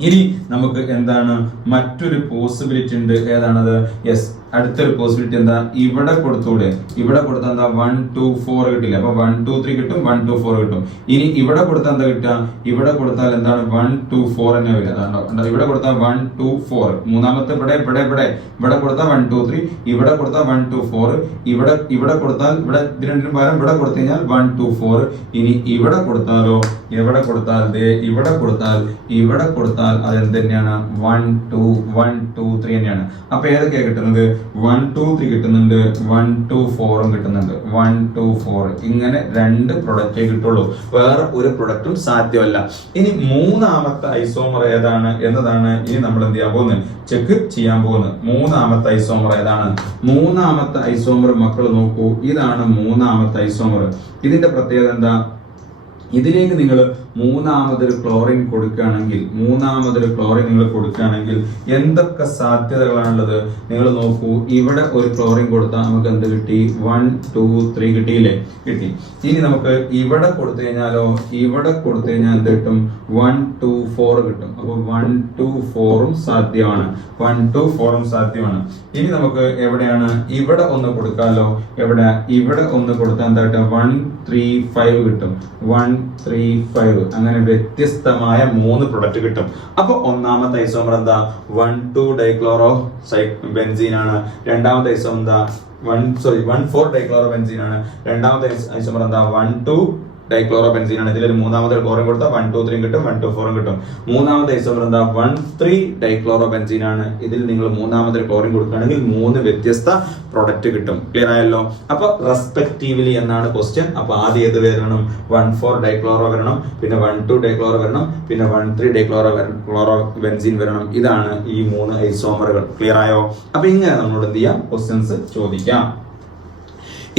ഇനി നമുക്ക് എന്താണ് മറ്റൊരു പോസിബിലിറ്റി ഉണ്ട്. ഏതാണത്? യെസ്, അടുത്തൊരു പോസിബിലിറ്റി എന്താ? ഇവിടെ കൊടുത്തൂടെ? ഇവിടെ കൊടുത്താൽ എന്താ? 1 2 4 കിട്ടില്ല. അപ്പൊ 1 2 3 കിട്ടും, 1 2 4 കിട്ടും. ഇനി ഇവിടെ കൊടുത്താൽ എന്താ കിട്ടുക? ഇവിടെ കൊടുത്താൽ എന്താണ്? 1 2 4 തന്നെ വരിക. അതാണ്ടോ, ഇവിടെ കൊടുത്താൽ 1 2 4. മൂന്നാമത്തെ ഇവിടെ കൊടുത്താൽ 1 2 3. ഇവിടെ കൊടുത്താൽ 1 2 4. ഇവിടെ കൊടുത്താൽ ഇവിടെ രണ്ടിനും പകരം ഇവിടെ കൊടുത്തു കഴിഞ്ഞാൽ 1 2 4. ഇനി ഇവിടെ കൊടുത്താലോ? ഇവിടെ കൊടുത്താൽ അതെന്ത് തന്നെയാണ്? 1 2 3 തന്നെയാണ്. അപ്പൊ ഏതൊക്കെയാ കിട്ടുന്നത്? 1 2 3 കിട്ടുന്നുണ്ട്, 1 2 4 കിട്ടുന്നുണ്ട്, 1 2 4. ഇങ്ങനെ 2 പ്രൊഡക്റ്റേ കിട്ടുള്ളൂ, വേറെ ഒരു പ്രൊഡക്റ്റും സാധ്യമല്ല. ഇനി മൂന്നാമത്തെ ഐസോമർ ഏതാണ് എന്നതാണ് ഇനി നമ്മൾ എന്ത് ചെയ്യാൻ പോകുന്നത്? ചെക്ക് ചെയ്യാൻ പോകുന്നത്. മൂന്നാമത്തെ ഐസോമർ ഏതാണ്? മൂന്നാമത്തെ ഐസോമർ മക്കൾ നോക്കൂ, ഇതാണ് മൂന്നാമത്തെ ഐസോമർ. ഇതിന്റെ പ്രത്യേകത എന്താ? ഇതിലേക്ക് നിങ്ങൾ മൂന്നാമതൊരു ക്ലോറിൻ നിങ്ങൾ കൊടുക്കുകയാണെങ്കിൽ എന്തൊക്കെ സാധ്യതകളാണുള്ളത് നിങ്ങൾ നോക്കൂ. ഇവിടെ ഒരു ക്ലോറിൻ കൊടുത്താൽ നമുക്ക് എന്ത് കിട്ടി? 1 2 3 കിട്ടിയില്ലേ? കിട്ടി. ഇനി നമുക്ക് ഇവിടെ കൊടുത്തു കഴിഞ്ഞാലോ? ഇവിടെ കൊടുത്തു കഴിഞ്ഞാൽ എന്ത് കിട്ടും? 1 2 4 കിട്ടും. അപ്പോൾ 1 2 4 സാധ്യമാണ്. 1 2 4 സാധ്യമാണ്. ഇനി നമുക്ക് എവിടെയാണ്? ഇവിടെ ഒന്ന് കൊടുക്കാമല്ലോ. എവിടെ? ഇവിടെ ഒന്ന് കൊടുത്താൽ എന്താ കിട്ടും? 1 3 5 കിട്ടും. 1 3 5 അങ്ങനെ വ്യത്യസ്തമായ 3 പ്രൊഡക്റ്റ് കിട്ടും. അപ്പൊ ഒന്നാമത്തെ ഐസോമർ എന്താ? 1 2 ഡൈക്ലോറോ ബെൻസീൻ ആണ്. രണ്ടാമത്തെ ഐസോമർ എന്താ? 1 4 ഡൈക്ലോറോ ബെൻസീൻ ആണ്. രണ്ടാമത്തെ ഐസോമർ എന്താ? 1 2 ഡൈക്ലോറോ ബെൻസീൻ ആണ്. ഇതിൽ മൂന്നാമത്തെ ക്ലോറിൻ കൊടുത്താൽ 1 2 3 കിട്ടും. 1 2 4 കിട്ടും. മൂന്നാമത്തെ ഐസോമർ എന്താ? 1 3 ഡൈക്ലോറോ ബെൻസീൻ ആണ്. ഇതിൽ നിങ്ങൾ മൂന്നാമത്തെ ക്ലോറിൻ കൊടുക്കുകയാണെങ്കിൽ 3 വ്യത്യസ്ത പ്രൊഡക്റ്റ് കിട്ടും. ക്ലിയർ ആയല്ലോ? അപ്പൊ റെസ്പെക്റ്റീവ്ലി എന്നാണ് ക്വസ്റ്റ്യൻ. അപ്പൊ ആദ്യം ഏത് വരണം? 1 4 ഡൈക്ലോറോ വരണം, പിന്നെ 1 2 ഡൈക്ലോറോ വരണം, പിന്നെ 1 3 ഡൈക്ലോറോ ബെൻസീൻ വരണം. ഇതാണ് ഈ 3 ഐസോമറുകൾ. ക്ലിയർ ആയോ? അപ്പൊ ഇങ്ങനെ നമ്മളോട് എന്ത് ചെയ്യാം? ക്വസ്റ്റ്യൻസ് ചോദിക്കാം.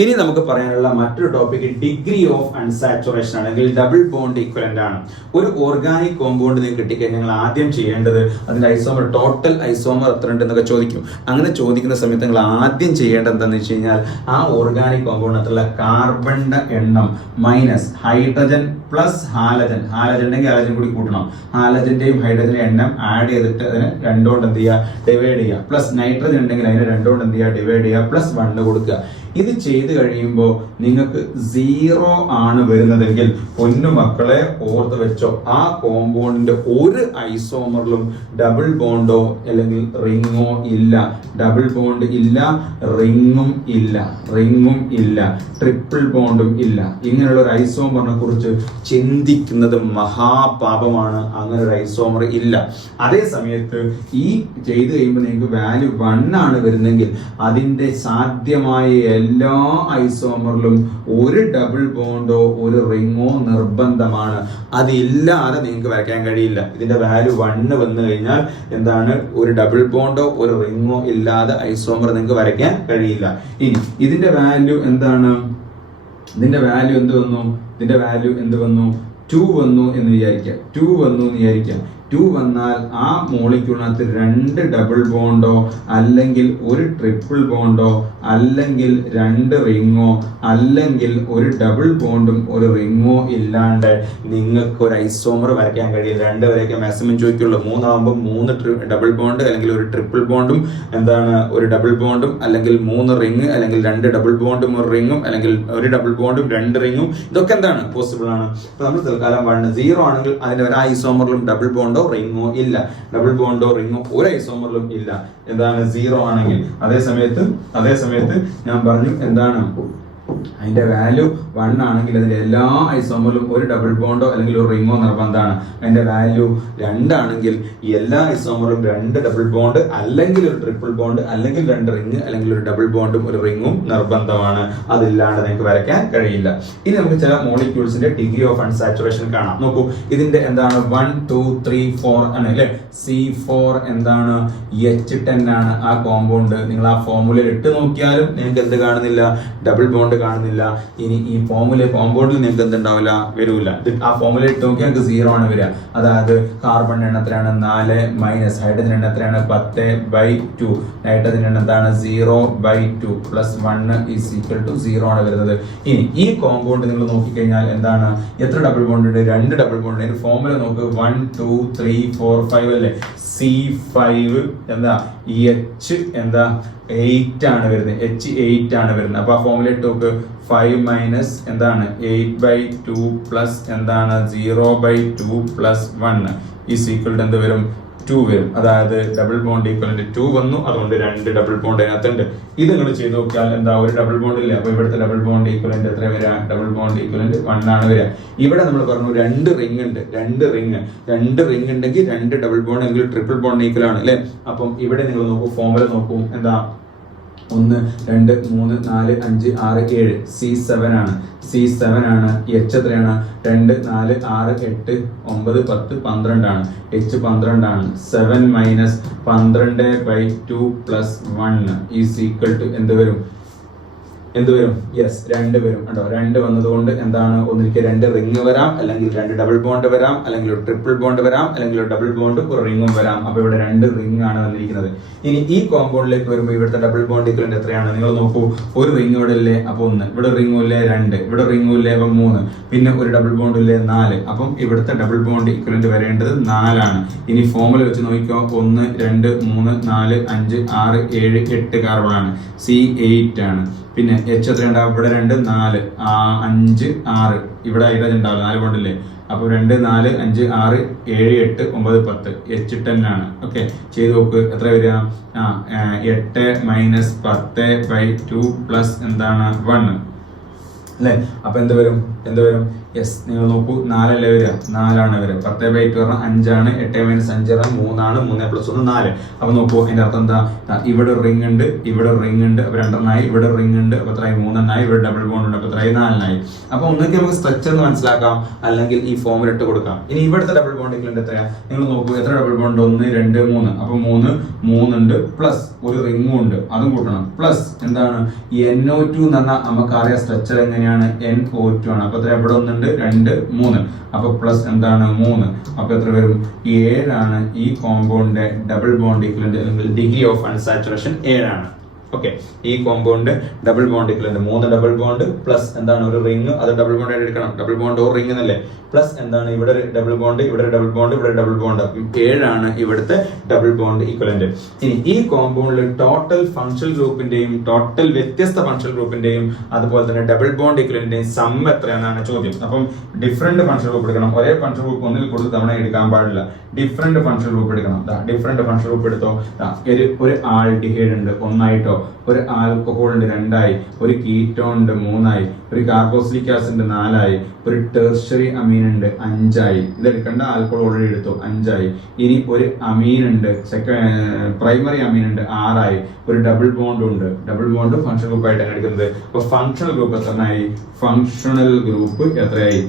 ഇനി നമുക്ക് പറയാനുള്ള മറ്റൊരു ടോപ്പിക് ഡിഗ്രി ഓഫ് അൺസാച്ചുറേഷൻ ആണെങ്കിൽ ഡബിൾ ബോണ്ട് ഈക്വലന്റ് ആണ്. ഒരു ഓർഗാനിക് കോമ്പൗണ്ട് നിങ്ങൾക്ക് കിട്ടിക്കഴിഞ്ഞാൽ നിങ്ങൾ ആദ്യം ചെയ്യേണ്ടത് അതിന്റെ ഐസോമർ, ടോട്ടൽ ഐസോമർ എത്ര ഉണ്ട് എന്നൊക്കെ ചോദിക്കും. അങ്ങനെ ചോദിക്കുന്ന സമയത്ത് നിങ്ങൾ ആദ്യം ചെയ്യേണ്ടത് എന്താണെന്ന് വെച്ച് കഴിഞ്ഞാൽ ആ ഓർഗാനിക് കോമ്പൗണ്ടിനകത്തുള്ള കാർബണിന്റെ എണ്ണം മൈനസ് ഹൈഡ്രജൻ പ്ലസ് ഹാലജൻ ഉണ്ടെങ്കിൽ ഹാലജൻ കൂടി കൂട്ടണം. ഹാലജന്റെയും ഹൈഡ്രജന്റെ എണ്ണം ആഡ് ചെയ്തിട്ട് അതിന് 2 കൊണ്ട് എന്ത് ചെയ്യുക? ഡിവൈഡ് ചെയ്യുക. പ്ലസ് നൈട്രജൻ ഉണ്ടെങ്കിൽ അതിന് 2 കൊണ്ട് എന്ത് ചെയ്യുക? ഡിവൈഡ് ചെയ്യുക. പ്ലസ് 1 കൊടുക്കുക. ഇത് ചെയ്ത് കഴിയുമ്പോൾ നിങ്ങൾക്ക് 0 ആണ് വരുന്നതെങ്കിൽ പൊന്നു മക്കളെ ഓർത്ത് വെച്ചോ, ആ കോമ്പൗണ്ടിന്റെ ഒരു ഐസോമറിലും ഡബിൾ ബോണ്ടോ അല്ലെങ്കിൽ റിങ്ങോ ഇല്ല. ഡബിൾ ബോണ്ട് ഇല്ല, റിങ്ങും ഇല്ല, ട്രിപ്പിൾ ബോണ്ടും ഇല്ല. ഇങ്ങനെയുള്ള ഒരു ഐസോമറിനെ കുറിച്ച് ചിന്തിക്കുന്നത് മഹാപാപമാണ്. അങ്ങനെ ഒരു ഐസോമർ ഇല്ല. അതേ സമയത്ത് ഈ ചെയ്ത് കഴിയുമ്പോൾ നിങ്ങൾക്ക് വാല്യൂ 1 ആണ് വരുന്നെങ്കിൽ അതിന്റെ സാധ്യമായ എല്ലാ ഐസോമറിലും ഒരു ഡബിൾ ബോണ്ടോ ഒരു റിങ്ങോ നിർബന്ധമാണ്. അതില്ലാതെ നിങ്ങൾക്ക് വരയ്ക്കാൻ കഴിയില്ല. ഇതിന്റെ വാല്യൂ 1 വന്നു കഴിഞ്ഞാൽ എന്താണ്? ഒരു ഡബിൾ ബോണ്ടോ ഒരു റിങ്ങോ ഇല്ലാതെ ഐസോമർ നിങ്ങൾക്ക് വരയ്ക്കാൻ കഴിയില്ല. ഇനി ഇതിന്റെ വാല്യൂ എന്താണ്? ഇതിന്റെ വാല്യൂ എന്ത് വന്നു? 2 വന്നു എന്ന് വിചാരിക്കാം. 2 വന്നാൽ ആ മോളിക്യൂളിനകത്ത് 2 ഡബിൾ ബോണ്ടോ അല്ലെങ്കിൽ ഒരു ട്രിപ്പിൾ ബോണ്ടോ അല്ലെങ്കിൽ 2 റിങ്ങോ അല്ലെങ്കിൽ ഒരു ഡബിൾ ബോണ്ടും ഒരു റിങ്ങോ ഇല്ലാണ്ട് നിങ്ങൾക്ക് ഒരു ഐസോമർ വരയ്ക്കാൻ കഴിയില്ല. 2 വരയ്ക്കാൻ മാക്സിമം ചോദിക്കുള്ളൂ. 3 ആകുമ്പോൾ 3 ഡബിൾ ബോണ്ട് അല്ലെങ്കിൽ ഒരു ട്രിപ്പിൾ ബോണ്ടും എന്താണ് ഒരു ഡബിൾ ബോണ്ടും അല്ലെങ്കിൽ 3 റിങ് അല്ലെങ്കിൽ 2 ഡബിൾ ബോണ്ടും ഒരു റിങ്ങും അല്ലെങ്കിൽ ഒരു ഡബിൾ ബോണ്ടും 2 റിങ്ങും ഇതൊക്കെ എന്താണ് പോസിബിൾ ആണ്. അപ്പൊ നമ്മൾ തൽക്കാലം 0 ആണെങ്കിൽ അതിന്റെ ഒരു ഐസോമറിലും ഡബിൾ ബോണ്ടോ റിങ്ങോ ഇല്ല. ഡബിൾ ബോണ്ടോ റിങ്ങോ ഒരു ഐസോമറിലും ഇല്ല. എന്താണ്? 0 ആണെങ്കിൽ. അതേ സമയത്ത് ഞാൻ പറഞ്ഞു എന്താണ്? അതിന്റെ വാല്യൂ 1 ആണെങ്കിൽ അതിന്റെ എല്ലാ ഐസോമറിലും ഒരു ഡബിൾ ബോണ്ടോ അല്ലെങ്കിൽ ഒരു റിങ്ങോ നിർബന്ധമാണ്. അതിന്റെ വാല്യൂ 2 ആണെങ്കിൽ എല്ലാ ഐസോമറിലും 2 ഡബിൾ ബോണ്ട് അല്ലെങ്കിൽ ഒരു ട്രിപ്പിൾ ബോണ്ട് അല്ലെങ്കിൽ 2 റിങ് അല്ലെങ്കിൽ ഒരു ഡബിൾ ബോണ്ടും ഒരു റിങ്ങും നിർബന്ധമാണ്. അതില്ലാണ്ട് നിങ്ങൾക്ക് വരയ്ക്കാൻ കഴിയില്ല. ഇനി നമുക്ക് ചില മോളിക്യൂൾസിന്റെ ഡിഗ്രി ഓഫ് അൺസാച്ചുറേഷൻ കാണാം. നോക്കൂ, ഇതിന്റെ എന്താണ്? 1 2 3 4 ആണ് അല്ലെ? C4 എന്താണ്? H10 ആണ് ആ കോമ്പൗണ്ട്. നിങ്ങൾ ആ ഫോർമുലയിൽ ഇട്ട് നോക്കിയാലും നിങ്ങൾക്ക് എന്ത് കാണുന്നില്ല? ഡബിൾ ബോണ്ട് കാണുന്നില്ല. ഇനി ഈ കോമ്പൗണ്ടിൽ നിങ്ങൾക്ക് എന്തുണ്ടാവില്ല? വരൂല. ആ ഫോർമുല ഇട്ട് നോക്കിയാൽ നിങ്ങൾക്ക് 0 ആണ് വരിക. അതായത് കാർബൺ എണ്ണത്തിലാണ് 4 മൈനസ് ഹൈഡ്രജൻ എണ്ണത്തിലാണ് 10/2 നൈട്രജൻ എണ്ണത്താണ് 0/2 പ്ലസ് 1 ഈസ് ഈക്വൽ ടു 0 ആണ് വരുന്നത്. ഇനി ഈ കോമ്പൗണ്ട് നിങ്ങൾ നോക്കിക്കഴിഞ്ഞാൽ എന്താണ്? എത്ര ഡബിൾ ബോണ്ട് ഉണ്ട്? 2 ഡബിൾ ബോണ്ട്. അതിന്റെ ഫോർമുല നോക്ക്. 1 2 3 4 5 അല്ലേ? C5 എന്താ? H എന്താ? 8 ആണ് വരുന്നത്. H8 ആണ് വരുന്നത്. അപ്പൊ ആ ഫോർമുല ഇട്ട് നോക്ക്. 5 മൈനസ് എന്താണ്? 8/2 പ്ലസ് എന്താണ്? 0/2 പ്ലസ് 1 ഈസ് ഈക്വൽ ടു എന്ത് വരും? 2 വരും. അതായത് ഡബിൾ ബോണ്ട് ഈക്വലന്റ് 2 വന്നു. അതുകൊണ്ട് 2 ഡബിൾ ബോണ്ട് അതിനകത്തുണ്ട്. ഇത് നിങ്ങൾ ചെയ്ത് നോക്കിയാൽ എന്താ? ഒരു ഡബിൾ ബോണ്ട് ഇല്ല. അപ്പൊ ഇവിടുത്തെ ഡബിൾ ബോണ്ട് ഈക്വലന്റ് എത്ര വരിക? ഡബിൾ ബോണ്ട് ഈക്വലന്റ് 1 ആണ് വരിക. ഇവിടെ നമ്മൾ പറഞ്ഞു 2 റിംഗ് ഉണ്ട്. 2 റിംഗ് ഉണ്ടെങ്കിൽ 2 ഡബിൾ ബോണ്ട് അല്ലെങ്കിൽ ട്രിപ്പിൾ ബോണ്ട് ഈക്വൽ ആണ് അല്ലെ? അപ്പം ഇവിടെ നിങ്ങൾ നോക്കൂ, ഫോർമുല നോക്കൂ. എന്താ? 1 2 3 4 5 6 7 C7 ആണ്. H എത്രയാണ്? 2 4 6 8 9 10 12 ആണ്. H 12 ആണ്. 7 minus 12/2 plus 1 is equal to എന്ത് വരും? എന്ത് വരും? യെസ്, 2 വരും. കേട്ടോ, 2 വന്നതുകൊണ്ട് എന്താണ്? ഒന്നിരിക്കും 2 റിങ് വരാം, അല്ലെങ്കിൽ 2 ഡബിൾ ബോണ്ട് വരാം, അല്ലെങ്കിൽ ഒരു ട്രിപ്പിൾ ബോണ്ട് വരാം, അല്ലെങ്കിൽ ഒരു ഡബിൾ ബോണ്ട് ഒരു റിങ്ങും വരാം. അപ്പൊ ഇവിടെ 2 റിംഗ് ആണ് വന്നിരിക്കുന്നത്. ഇനി ഈ കോമ്പൗണ്ടിലേക്ക് വരുമ്പോൾ ഇവിടുത്തെ ഡബിൾ ബോണ്ട് ഇക്വലന്റ് എത്രയാണ്? നിങ്ങൾ നോക്കൂ, ഒരു റിംഗ് ഇവിടെ ഇല്ലേ? അപ്പൊ 1, ഇവിടെ റിംഗും ഇല്ലേ? 2, ഇവിടെ റിംഗും ഇല്ലേ? അപ്പൊ 3, പിന്നെ ഒരു ഡബിൾ ബോണ്ട് ഇല്ലേ? 4. അപ്പം ഇവിടുത്തെ ഡബിൾ ബോണ്ട് ഇക്വലന്റ് വരേണ്ടത് 4 ആണ്. ഇനി ഫോർമുല വെച്ച് നോക്കിക്കോ, 1 2 3 4 5 6 7 8 കാർബൺ ആണ്. C8 ആണ്. പിന്നെ H എത്ര ഉണ്ടാവും? ഇവിടെ 2 4 5 6, ഇവിടെ ഹൈഡ്രജൻ ഉണ്ടാവില്ല, 4 ബോണ്ടില്ലേ? അപ്പൊ 2 4 5 6 7 8 9 10, H10 ആണ്. ഓക്കെ, ചെയ്ത് നോക്ക്, എത്ര വരിക? 8 മൈനസ് 10/2 പ്ലസ് എന്താണ് 1 അല്ലെ? അപ്പൊ എന്ത് വരും? യെസ്, നിങ്ങൾ നോക്കൂ, 4 അല്ലേ വരിക? 4 ആണ് വരിക. 10/2 പറഞ്ഞാൽ 5 ആണ്. 8 മൈനസ് 5 പറഞ്ഞാൽ 3 ആണ്. 3 + 1 4. അപ്പൊ നോക്കൂ, അതിന്റെ അർത്ഥം എന്താ? ഇവിടെ ഒരു റിംഗ് ഉണ്ട്, ഇവിടെ ഒരു റിംഗ് ഉണ്ട്, അപ്പൊ 2 ഇവിടെ റിംഗ് ഉണ്ട്, അപ്പൊ എത്രയായി? 3 ഇവിടെ ഡബിൾ ബോണ്ട് ഉണ്ട്, അപ്പൊ എത്രയായി? 4 അപ്പൊ ഒന്നൊക്കെ നമുക്ക് സ്ട്രക്ചർ എന്ന് മനസ്സിലാക്കാം, അല്ലെങ്കിൽ ഈ ഫോമിൽ ഇട്ട് കൊടുക്കാം. ഇനി ഇവിടുത്തെ ഡബിൾ ബോണ്ട് ഇക്വലന്റ് എത്രയാ? നിങ്ങൾ നോക്കൂ, എത്ര ഡബിൾ ബോണ്ട്? 1 2 3. അപ്പൊ 3 ഉണ്ട്, പ്ലസ് ഒരു റിംഗും ഉണ്ട്, അതും കൂട്ടണം, പ്ലസ് എന്താണ്? NO2 എന്ന് പറഞ്ഞാൽ നമുക്കറിയാം സ്ട്രക്ചർ എങ്ങനെയാണ്? NO2 ആണ്. അപ്പൊ എത്ര? ഇവിടെ 1 2 3, അപ്പൊ പ്ലസ് എന്താണ്? 3. അപ്പൊ എത്ര വരും? 7 ആണ് ഈ കോമ്പൗണ്ടിന്റെ ഡബിൾ ബോണ്ട് ഇക്വലന്റ്, അല്ലെങ്കിൽ ഡിഗ്രി ഓഫ് അൺസാച്ചുറേഷൻ 7 ആണ്. ഓക്കെ, ഈ compound double bond equivalent 3 double bond plus എന്താണ്? ഒരു റിംഗ്, അത് ഡബിൾ ബോണ്ട് ആയിട്ട് എടുക്കണം. ഡബിൾ ബോണ്ട് ഒരു റിംഗ് എന്നല്ലേ? പ്ലസ് എന്താണ്? ഇവിടെ ഒരു ഡബിൾ ബോണ്ട്, ഇവിടെ ഒരു ഡബിൾ ബോണ്ട്, ഇവിടെ ഡബിൾ ബോണ്ട്. 7 ആണ് ഇവിടുത്തെ ഡബിൾ ബോണ്ട് ഇക്വലന്റ്. ഇനി ഈ കോമ്പൗണ്ടിൽ ടോട്ടൽ ഫങ്ഷണൽ ഗ്രൂപ്പിന്റെയും ടോട്ടൽ വ്യത്യസ്ത ഫങ്ഷണൽ ഗ്രൂപ്പിന്റെയും അതുപോലെ തന്നെ ഡബിൾ ബോണ്ട് ഇക്വലന്റിന്റെയും സം എത്രയാണെന്നാണ് ചോദ്യം. അപ്പം ഡിഫറെന്റ് ഫങ്ഷണൽ ഗ്രൂപ്പ് എടുക്കണം. ഒരേ ഫങ്ഷണൽ ഗ്രൂപ്പ് ഒന്നിൽ കൂടുതൽ തവണ എടുക്കാൻ പാടില്ല. ഡിഫറെന്റ് ഫങ്ഷണൽ ഗ്രൂപ്പ് എടുക്കണം. ഡിഫറെന്റ് ഫങ്ഷണൽ ഗ്രൂപ്പ് എടുത്തോ. ഒരു ആൽഡിഹൈഡ് ഉണ്ട് 1 ആയിട്ടോ, ഒരു ആൽക്കഹോൾ ഉണ്ട് 2 ആയി, ഒരു കീറ്റോൺ ഉണ്ട് 3 ആയി, ഒരു കാർബോക്സിലിക് ആസിഡ് 4 ആയി, ഒരു ടെർഷ്യറി അമീൻ ഉണ്ട് 5 ആയി. ഇത് എടുക്കേണ്ട, ആൽക്കഹോൾ ഓൾറെഡി എടുത്തു, 5 ആയി. ഇനി ഒരു അമീൻ ഉണ്ട്, പ്രൈമറി അമീൻ ഉണ്ട് 6 ആയി, ഒരു ഡബിൾ ബോണ്ട് ഉണ്ട്. ഡബിൾ ബോണ്ട് ഫങ്ഷണൽ ഗ്രൂപ്പ് ആയിട്ടാണ് എടുക്കുന്നത്. അപ്പൊ ഫങ്ഷണൽ ഗ്രൂപ്പ് എത്രയായി? ഫങ്ഷണൽ ഗ്രൂപ്പ് എത്രയായി?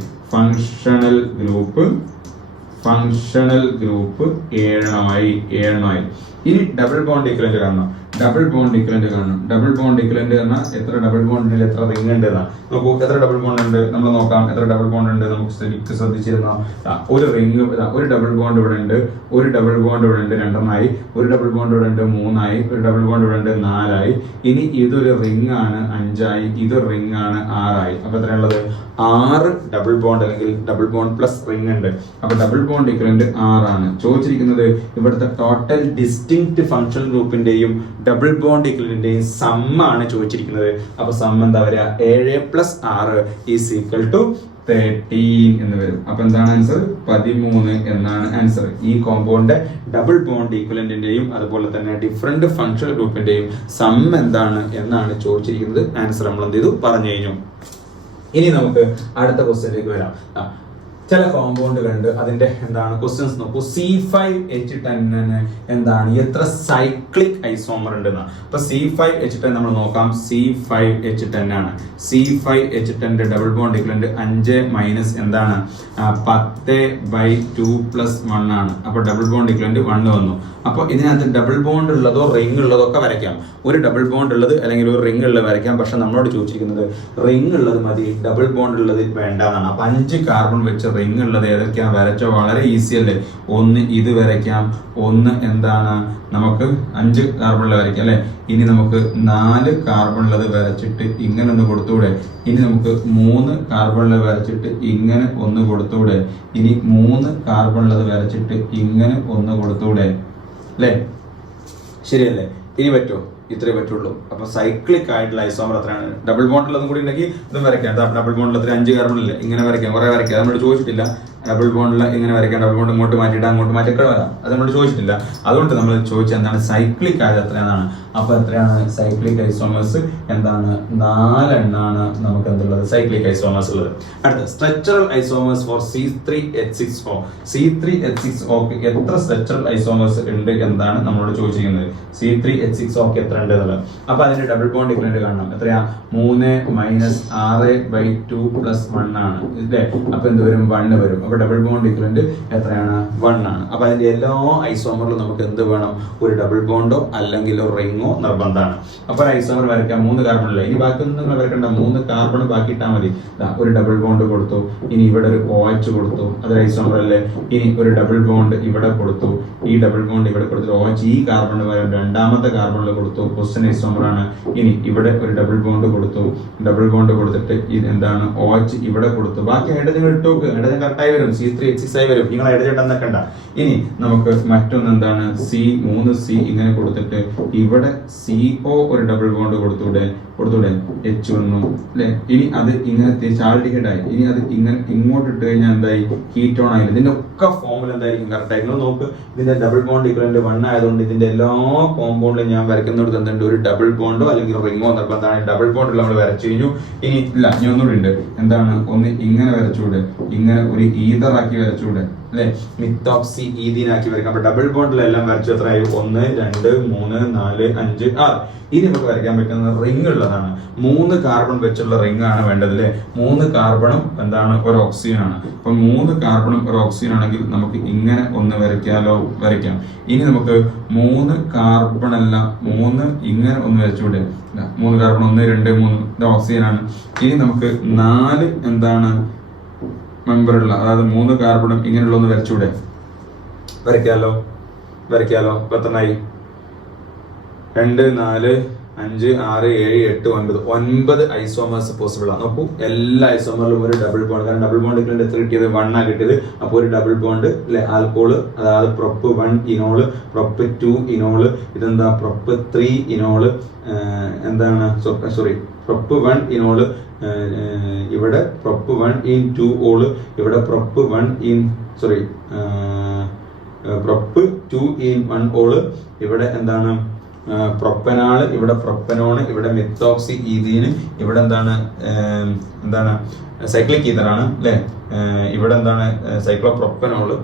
ഫങ്ഷണൽ ഗ്രൂപ്പ് 7 ആയി. ഇനി ഡബിൾ ബോണ്ട് ഇക്വലന്റ് കാണണം. ഡബിൾ ബോണ്ട് ഇക്വലന്റ് പറഞ്ഞാൽ എത്ര ഡബിൾ ബോണ്ടിൽ എത്ര റിംഗ് ഉണ്ട് എന്നാ. നോക്കൂ, എത്ര ഡബിൾ ബോണ്ട് ഉണ്ട് നമ്മൾ നോക്കാം. എത്ര ഡബിൾ ബോണ്ട് ഉണ്ട് നമുക്ക് ശ്രദ്ധിച്ചിരുന്നോ? ഒരു റിംഗ്, ഒരു ഡബിൾ ബോണ്ട് ഇവിടെ ഉണ്ട്, ഒരു ഡബിൾ ബോണ്ട് ഇവിടെ ഉണ്ട് 2 ആയി, ഒരു ഡബിൾ ബോണ്ട് ഇവിടെ ഉണ്ട് 3 ആയി, ഒരു ഡബിൾ ബോണ്ട് ഇവിടെ ഉണ്ട് 4 ആയി. ഇനി ഇതൊരു റിംഗ് ആണ് 5 ആയി, ഇതൊരു റിംഗ് ആണ് 6 ആയി. അപ്പൊ എത്രയുള്ളത്? 6 ഡബിൾ ബോണ്ട്, അല്ലെങ്കിൽ ഡബിൾ ബോണ്ട് പ്ലസ് റിംഗ് ഉണ്ട്. അപ്പൊ ഡബിൾ ബോണ്ട് ഇക്വലന്റ് 6 ആണ്. ചോദിച്ചിരിക്കുന്നത് ഇവിടുത്തെ ടോട്ടൽ ഡിസ്റ്റിങ്ക്ട് ഫങ്ഷണൽ ഗ്രൂപ്പിന്റെയും ഡബിൾ ബോണ്ട് ഇക്വലന്റിന്റെയും സം ആണ് ചോദിച്ചിരിക്കുന്നത്. അപ്പൊ സം എന്താ വരിക? 7 + 6 = 13 എന്ന് വരും. അപ്പൊ എന്താണ് ആൻസർ? 13 എന്നാണ് ആൻസർ. ഈ കോമ്പൗണ്ട് ഡബിൾ ബോണ്ട് ഈക്വലന്റിന്റെയും അതുപോലെ തന്നെ ഡിഫറെന്റ് ഫങ്ഷണൽ ഗ്രൂപ്പിന്റെയും സം എന്താണ് എന്നാണ് ചോദിച്ചിരിക്കുന്നത്. ആൻസർ നമ്മൾ എന്ത് ചെയ്തു? പറഞ്ഞു കഴിഞ്ഞു. ഇനി നമുക്ക് അടുത്ത ക്വസ്റ്റ്യനിലേക്ക് വരാം. ചില കോമ്പൗണ്ടുകളുണ്ട്, അതിന്റെ എന്താണ് ക്വസ്റ്റ്യൻസ് നോക്കൂ. C5H10 എന്താണ്? എത്ര സൈക്ലിക് ഐസോമർ ഉണ്ടെന്ന്. അപ്പൊ C5H10 നമ്മൾ നോക്കാം. C5H10 ആണ്. C5H10 double bond equivalent 5 minus എന്താണ്? 10/2 + 1 ആണ്. അപ്പൊ ഡബിൾ ബോണ്ട് ഇക്വലന്റ് 1 വന്നു. അപ്പൊ ഇതിനകത്ത് ഡബിൾ ബോണ്ട് ഉള്ളതോ റിംഗ് ഉള്ളതോ ഒക്കെ വരയ്ക്കാം. ഒരു ഡബിൾ ബോണ്ട് ഉള്ളത് അല്ലെങ്കിൽ ഒരു റിംഗ് ഉള്ളത് വരയ്ക്കാം. പക്ഷെ നമ്മളോട് ചോദിച്ചിരിക്കുന്നത് റിംഗ് ഉള്ളത് മതി, ഡബിൾ ബോണ്ട് ഉള്ളത് വേണ്ടെന്നാണ്. അപ്പൊ 5 കാർബൺ വെച്ച് റിംഗ് ഉള്ളത് ഏതൊക്കെയാണ്? വരച്ചോ, വളരെ ഈസി അല്ലേ. ഒന്ന് ഇത് വരയ്ക്കാം, ഒന്ന് എന്താണ് നമുക്ക് 5 കാർബണിൽ വരയ്ക്കാം അല്ലെ. ഇനി നമുക്ക് 4 കാർബണിലത് വരച്ചിട്ട് ഇങ്ങനെ ഒന്ന് കൊടുത്തൂടെ. ഇനി നമുക്ക് 3 കാർബണിൽ വരച്ചിട്ട് ഇങ്ങനെ ഒന്ന് കൊടുത്തൂടെ. ഇനി 3 കാർബണിലത് വരച്ചിട്ട് ഇങ്ങനെ ഒന്ന് കൊടുത്തൂടെ അല്ലേ? ശരിയല്ലേ? ഇനി പറ്റുമോ? ഇത്രേ പറ്റുള്ളൂ. അപ്പൊ സൈക്ലിക് ആയിട്ടുള്ള ഐസോമർ എത്രയാണ്? ഡബിൾ ബോണ്ടിലതും കൂടി ഉണ്ടെങ്കിൽ ഇതും വരയ്ക്കാം. ഡബിൾ ബോണ്ടിൽ 5 കാർബണില്ല, ഇങ്ങനെ വരയ്ക്കാം, കുറെ വരയ്ക്കാം. നമ്മളോട് ചോദിച്ചിട്ടില്ല ഡബിൾ ബോണ്ടിൽ ഇങ്ങനെ വരയ്ക്കാം, ഡബിൾ ബോണ്ട് ഇങ്ങോട്ട് മാറ്റിയിട്ട് അങ്ങോട്ട് മാറ്റിയൊക്കെ വരാം. അത് നമ്മളോട് ചോദിച്ചിട്ടില്ല. അതുകൊണ്ട് നമ്മൾ ചോദിച്ചത് എന്താണ്? സൈക്ലിക് ആയത് എത്രയാണ്? അപ്പൊ എത്രയാണ് സൈക്ലിക് ഐസോമേഴ്സ്? എന്താണ്? 4 എണ്ണാണ് നമുക്ക് എന്തുള്ളത്? സൈക്ലിക് ഐസോമേഴ്സ് ഉള്ളത്. അടുത്ത structural isomers four C3H6O. C3H6O എത്ര സ്ട്രക്ചറൽ ഐസോമേഴ്സ് ഉണ്ട് എന്താണ് നമ്മളോട് ചോദിച്ചിരിക്കുന്നത്. C3H6O എത്ര ഉണ്ട് എന്നുള്ളത്. അപ്പൊ അതിന്റെ ഡബിൾ ബോണ്ട് ഇക്വലന്റ് കാണണം. എത്രയാ? 3 - 6/2 + 1 ആണ് ഇല്ലേ? അപ്പൊ എന്ത് വരും? 1 വരും. അപ്പൊ ഡബിൾ ബോണ്ട് ഇക്വലന്റ് എത്രയാണ്? 1 ആണ്. അപ്പൊ അതിന്റെ എല്ലാ ഐസോമറിലും നമുക്ക് എന്ത് വേണം? ഒരു ഡബിൾ ബോണ്ടോ അല്ലെങ്കിൽ ഒരു റിങ്ങോ നിർബന്ധമാണ്. അപ്പൊ ഐസോമർ വരയ്ക്കാം. 3 കാർബൺ അല്ലേ, ഇനി ബാക്കി ഒന്നും നിങ്ങൾ വരക്കണ്ട. 3 കാർബൺ ബാക്കി ഇട്ടാൽ മതി. ഒരു ഡബിൾ ബോണ്ട് കൊടുത്തു, ഇനി ഇവിടെ ഒരു OH കൊടുത്തു, അത് ഐസോമർ അല്ലേ. ഇനി ഒരു ഡബിൾ ബോണ്ട് ഇവിടെ കൊടുത്തു, ഈ ഡബിൾ ബോണ്ട് ഇവിടെ കൊടുത്തു, OH ഈ കാർബണിന് പകരം രണ്ടാമത്തെ കാർബണിൽ കൊടുത്തു, ക്വസ്റ്റൻ ഐസോമർ ആണ്. ഇനി ഇവിടെ ഒരു ഡബിൾ ബോണ്ട് കൊടുത്തു, ഡബിൾ ബോണ്ട് കൊടുത്തിട്ട് ഇത് എന്താണ്? OH ഇവിടെ കൊടുത്തു. ബാക്കി ഹൈഡ്രജൻ ഇട്ടോക്ക്, ഹൈഡ്രജൻ കറക്റ്റായി വരും, C3H6 ആയി വരും. നിങ്ങൾ ഹൈഡ്രജൻ ഇട്ടെന്നൊക്കെണ്ട. ഇനി നമുക്ക് മറ്റൊന്ന് എന്താണ്? 3C ഇങ്ങനെ കൊടുത്തിട്ട് ഇവിടെ CO ഒരു ഡബിൾ ബോണ്ട് കൊടുത്തൂടെ? H വന്നു അല്ലെ. ഇനി അത് ഇങ്ങനെ ആൽഡിഹൈഡ് ആയി. ഇനി അത് ഇങ്ങനെ ഇങ്ങോട്ട് ഇട്ട് കഴിഞ്ഞാൽ എന്തായി? കീറ്റോൺ ആയി. ഇതിന്റെ ഒക്കെ ഫോമുല എന്തായിരിക്കും? കറക്റ്റ് ആയി. നിങ്ങൾ നോക്ക്, ഇതിന്റെ ഡബിൾ ബോണ്ട് ഇക്വലന്റ് 1 ആയതുകൊണ്ട് ഇതിന്റെ എല്ലാ കോമ്പൗണ്ടിലും ഞാൻ വരയ്ക്കുന്നിടത്ത് എന്തുണ്ട്? ഒരു ഡബിൾ ബോണ്ടോ അല്ലെങ്കിൽ റിങ്ങോ നിർബന്ധമാണ്. ഡബിൾ ബോണ്ടിൽ നമ്മൾ വരച്ചു കഴിഞ്ഞു. ഇനി ഇല്ല, ഇനി ഒന്നുകൂടി ഉണ്ട്. എന്താണ്? ഒന്ന് ഇങ്ങനെ വരച്ചൂടെ, ഇങ്ങനെ ഒരു ഈതർ ആക്കി വരച്ചൂടെ അല്ലെ, മിത്തോക്സി ഈഥീനാക്കി വരയ്ക്കാം. അപ്പൊ ഡബിൾ ബോണ്ടിലെല്ലാം വരച്ചു എത്രയായി? 1 2 3 4 5 6. ഇനി നമുക്ക് വരയ്ക്കാൻ പറ്റുന്ന റിംഗ് ഉള്ളതാണ്. 3 കാർബൺ വെച്ചുള്ള റിംഗ് ആണ് വേണ്ടത് അല്ലെ. 3 കാർബണും എന്താണ്? ഒരു ഓക്സിജൻ ആണ്. അപ്പൊ 3 കാർബണും ഒരു ഓക്സിജൻ ആണെങ്കിൽ നമുക്ക് ഇങ്ങനെ ഒന്ന് വരയ്ക്കാം. ഇനി നമുക്ക് 3 കാർബൺ അല്ല, 3 ഇങ്ങനെ ഒന്ന് വരച്ചൂടെ? 3 കാർബൺ 1 2 3 ഇത് ഓക്സിജൻ ആണ്. ഇനി നമുക്ക് 4 എന്താണ്? മെമ്പറുള്ള, അതായത് 3 കാർബണും ഇങ്ങനെയുള്ള ഒന്ന് വരച്ചൂടെ? വരയ്ക്കാലോ. ഇപ്പൊ എത്രയായി? 2 4 5 6 7 8 9 ഐസോമേഴ്സ് പോസിബിൾ ആണ്. നോക്കൂ, എല്ലാ ഐസോമറിലും ഒരു ഡബിൾ ബോണ്ട്. കാരണം ഡബിൾ ബോണ്ട് ഇക്വലന്റ് എത്ര കിട്ടിയത്? 1 ആ കിട്ടിയത്. അപ്പോൾ ഒരു ഡബിൾ ബോണ്ട് അല്ലെ, ആൽക്കോള്, അതായത് പ്രൊപ്പ് 1 ഇനോള്, പ്രൊപ്പ് 2 ഇനോള്, ഇതെന്താ? പ്രൊപ്പ് 3 ഇനോള്, എന്താണ്? സോറി, പ്രൊപ്പ് 1 ഇനോള്, ഇവിടെ പ്രൊപ്പ് 1 ഇൻ 2 ഓള്, ഇവിടെ പ്രൊപ്പ് 1 ഇൻ പ്രൊപ്പ് 2 ഇൻ 1 ഓള്, ഇവിടെ എന്താണ്? പ്രൊപ്പനാള്, ഇവിടെ പ്രൊപ്പനോണ്, ഇവിടെ മിത്തോക്സി ഈഥീന്, ഇവിടെ എന്താണ്? സൈക്ലിക് ഈഥറാണ് അല്ലെ. ഇവിടെ എന്താണ്? സൈക്ലോപ്രൊപ്പനോള്,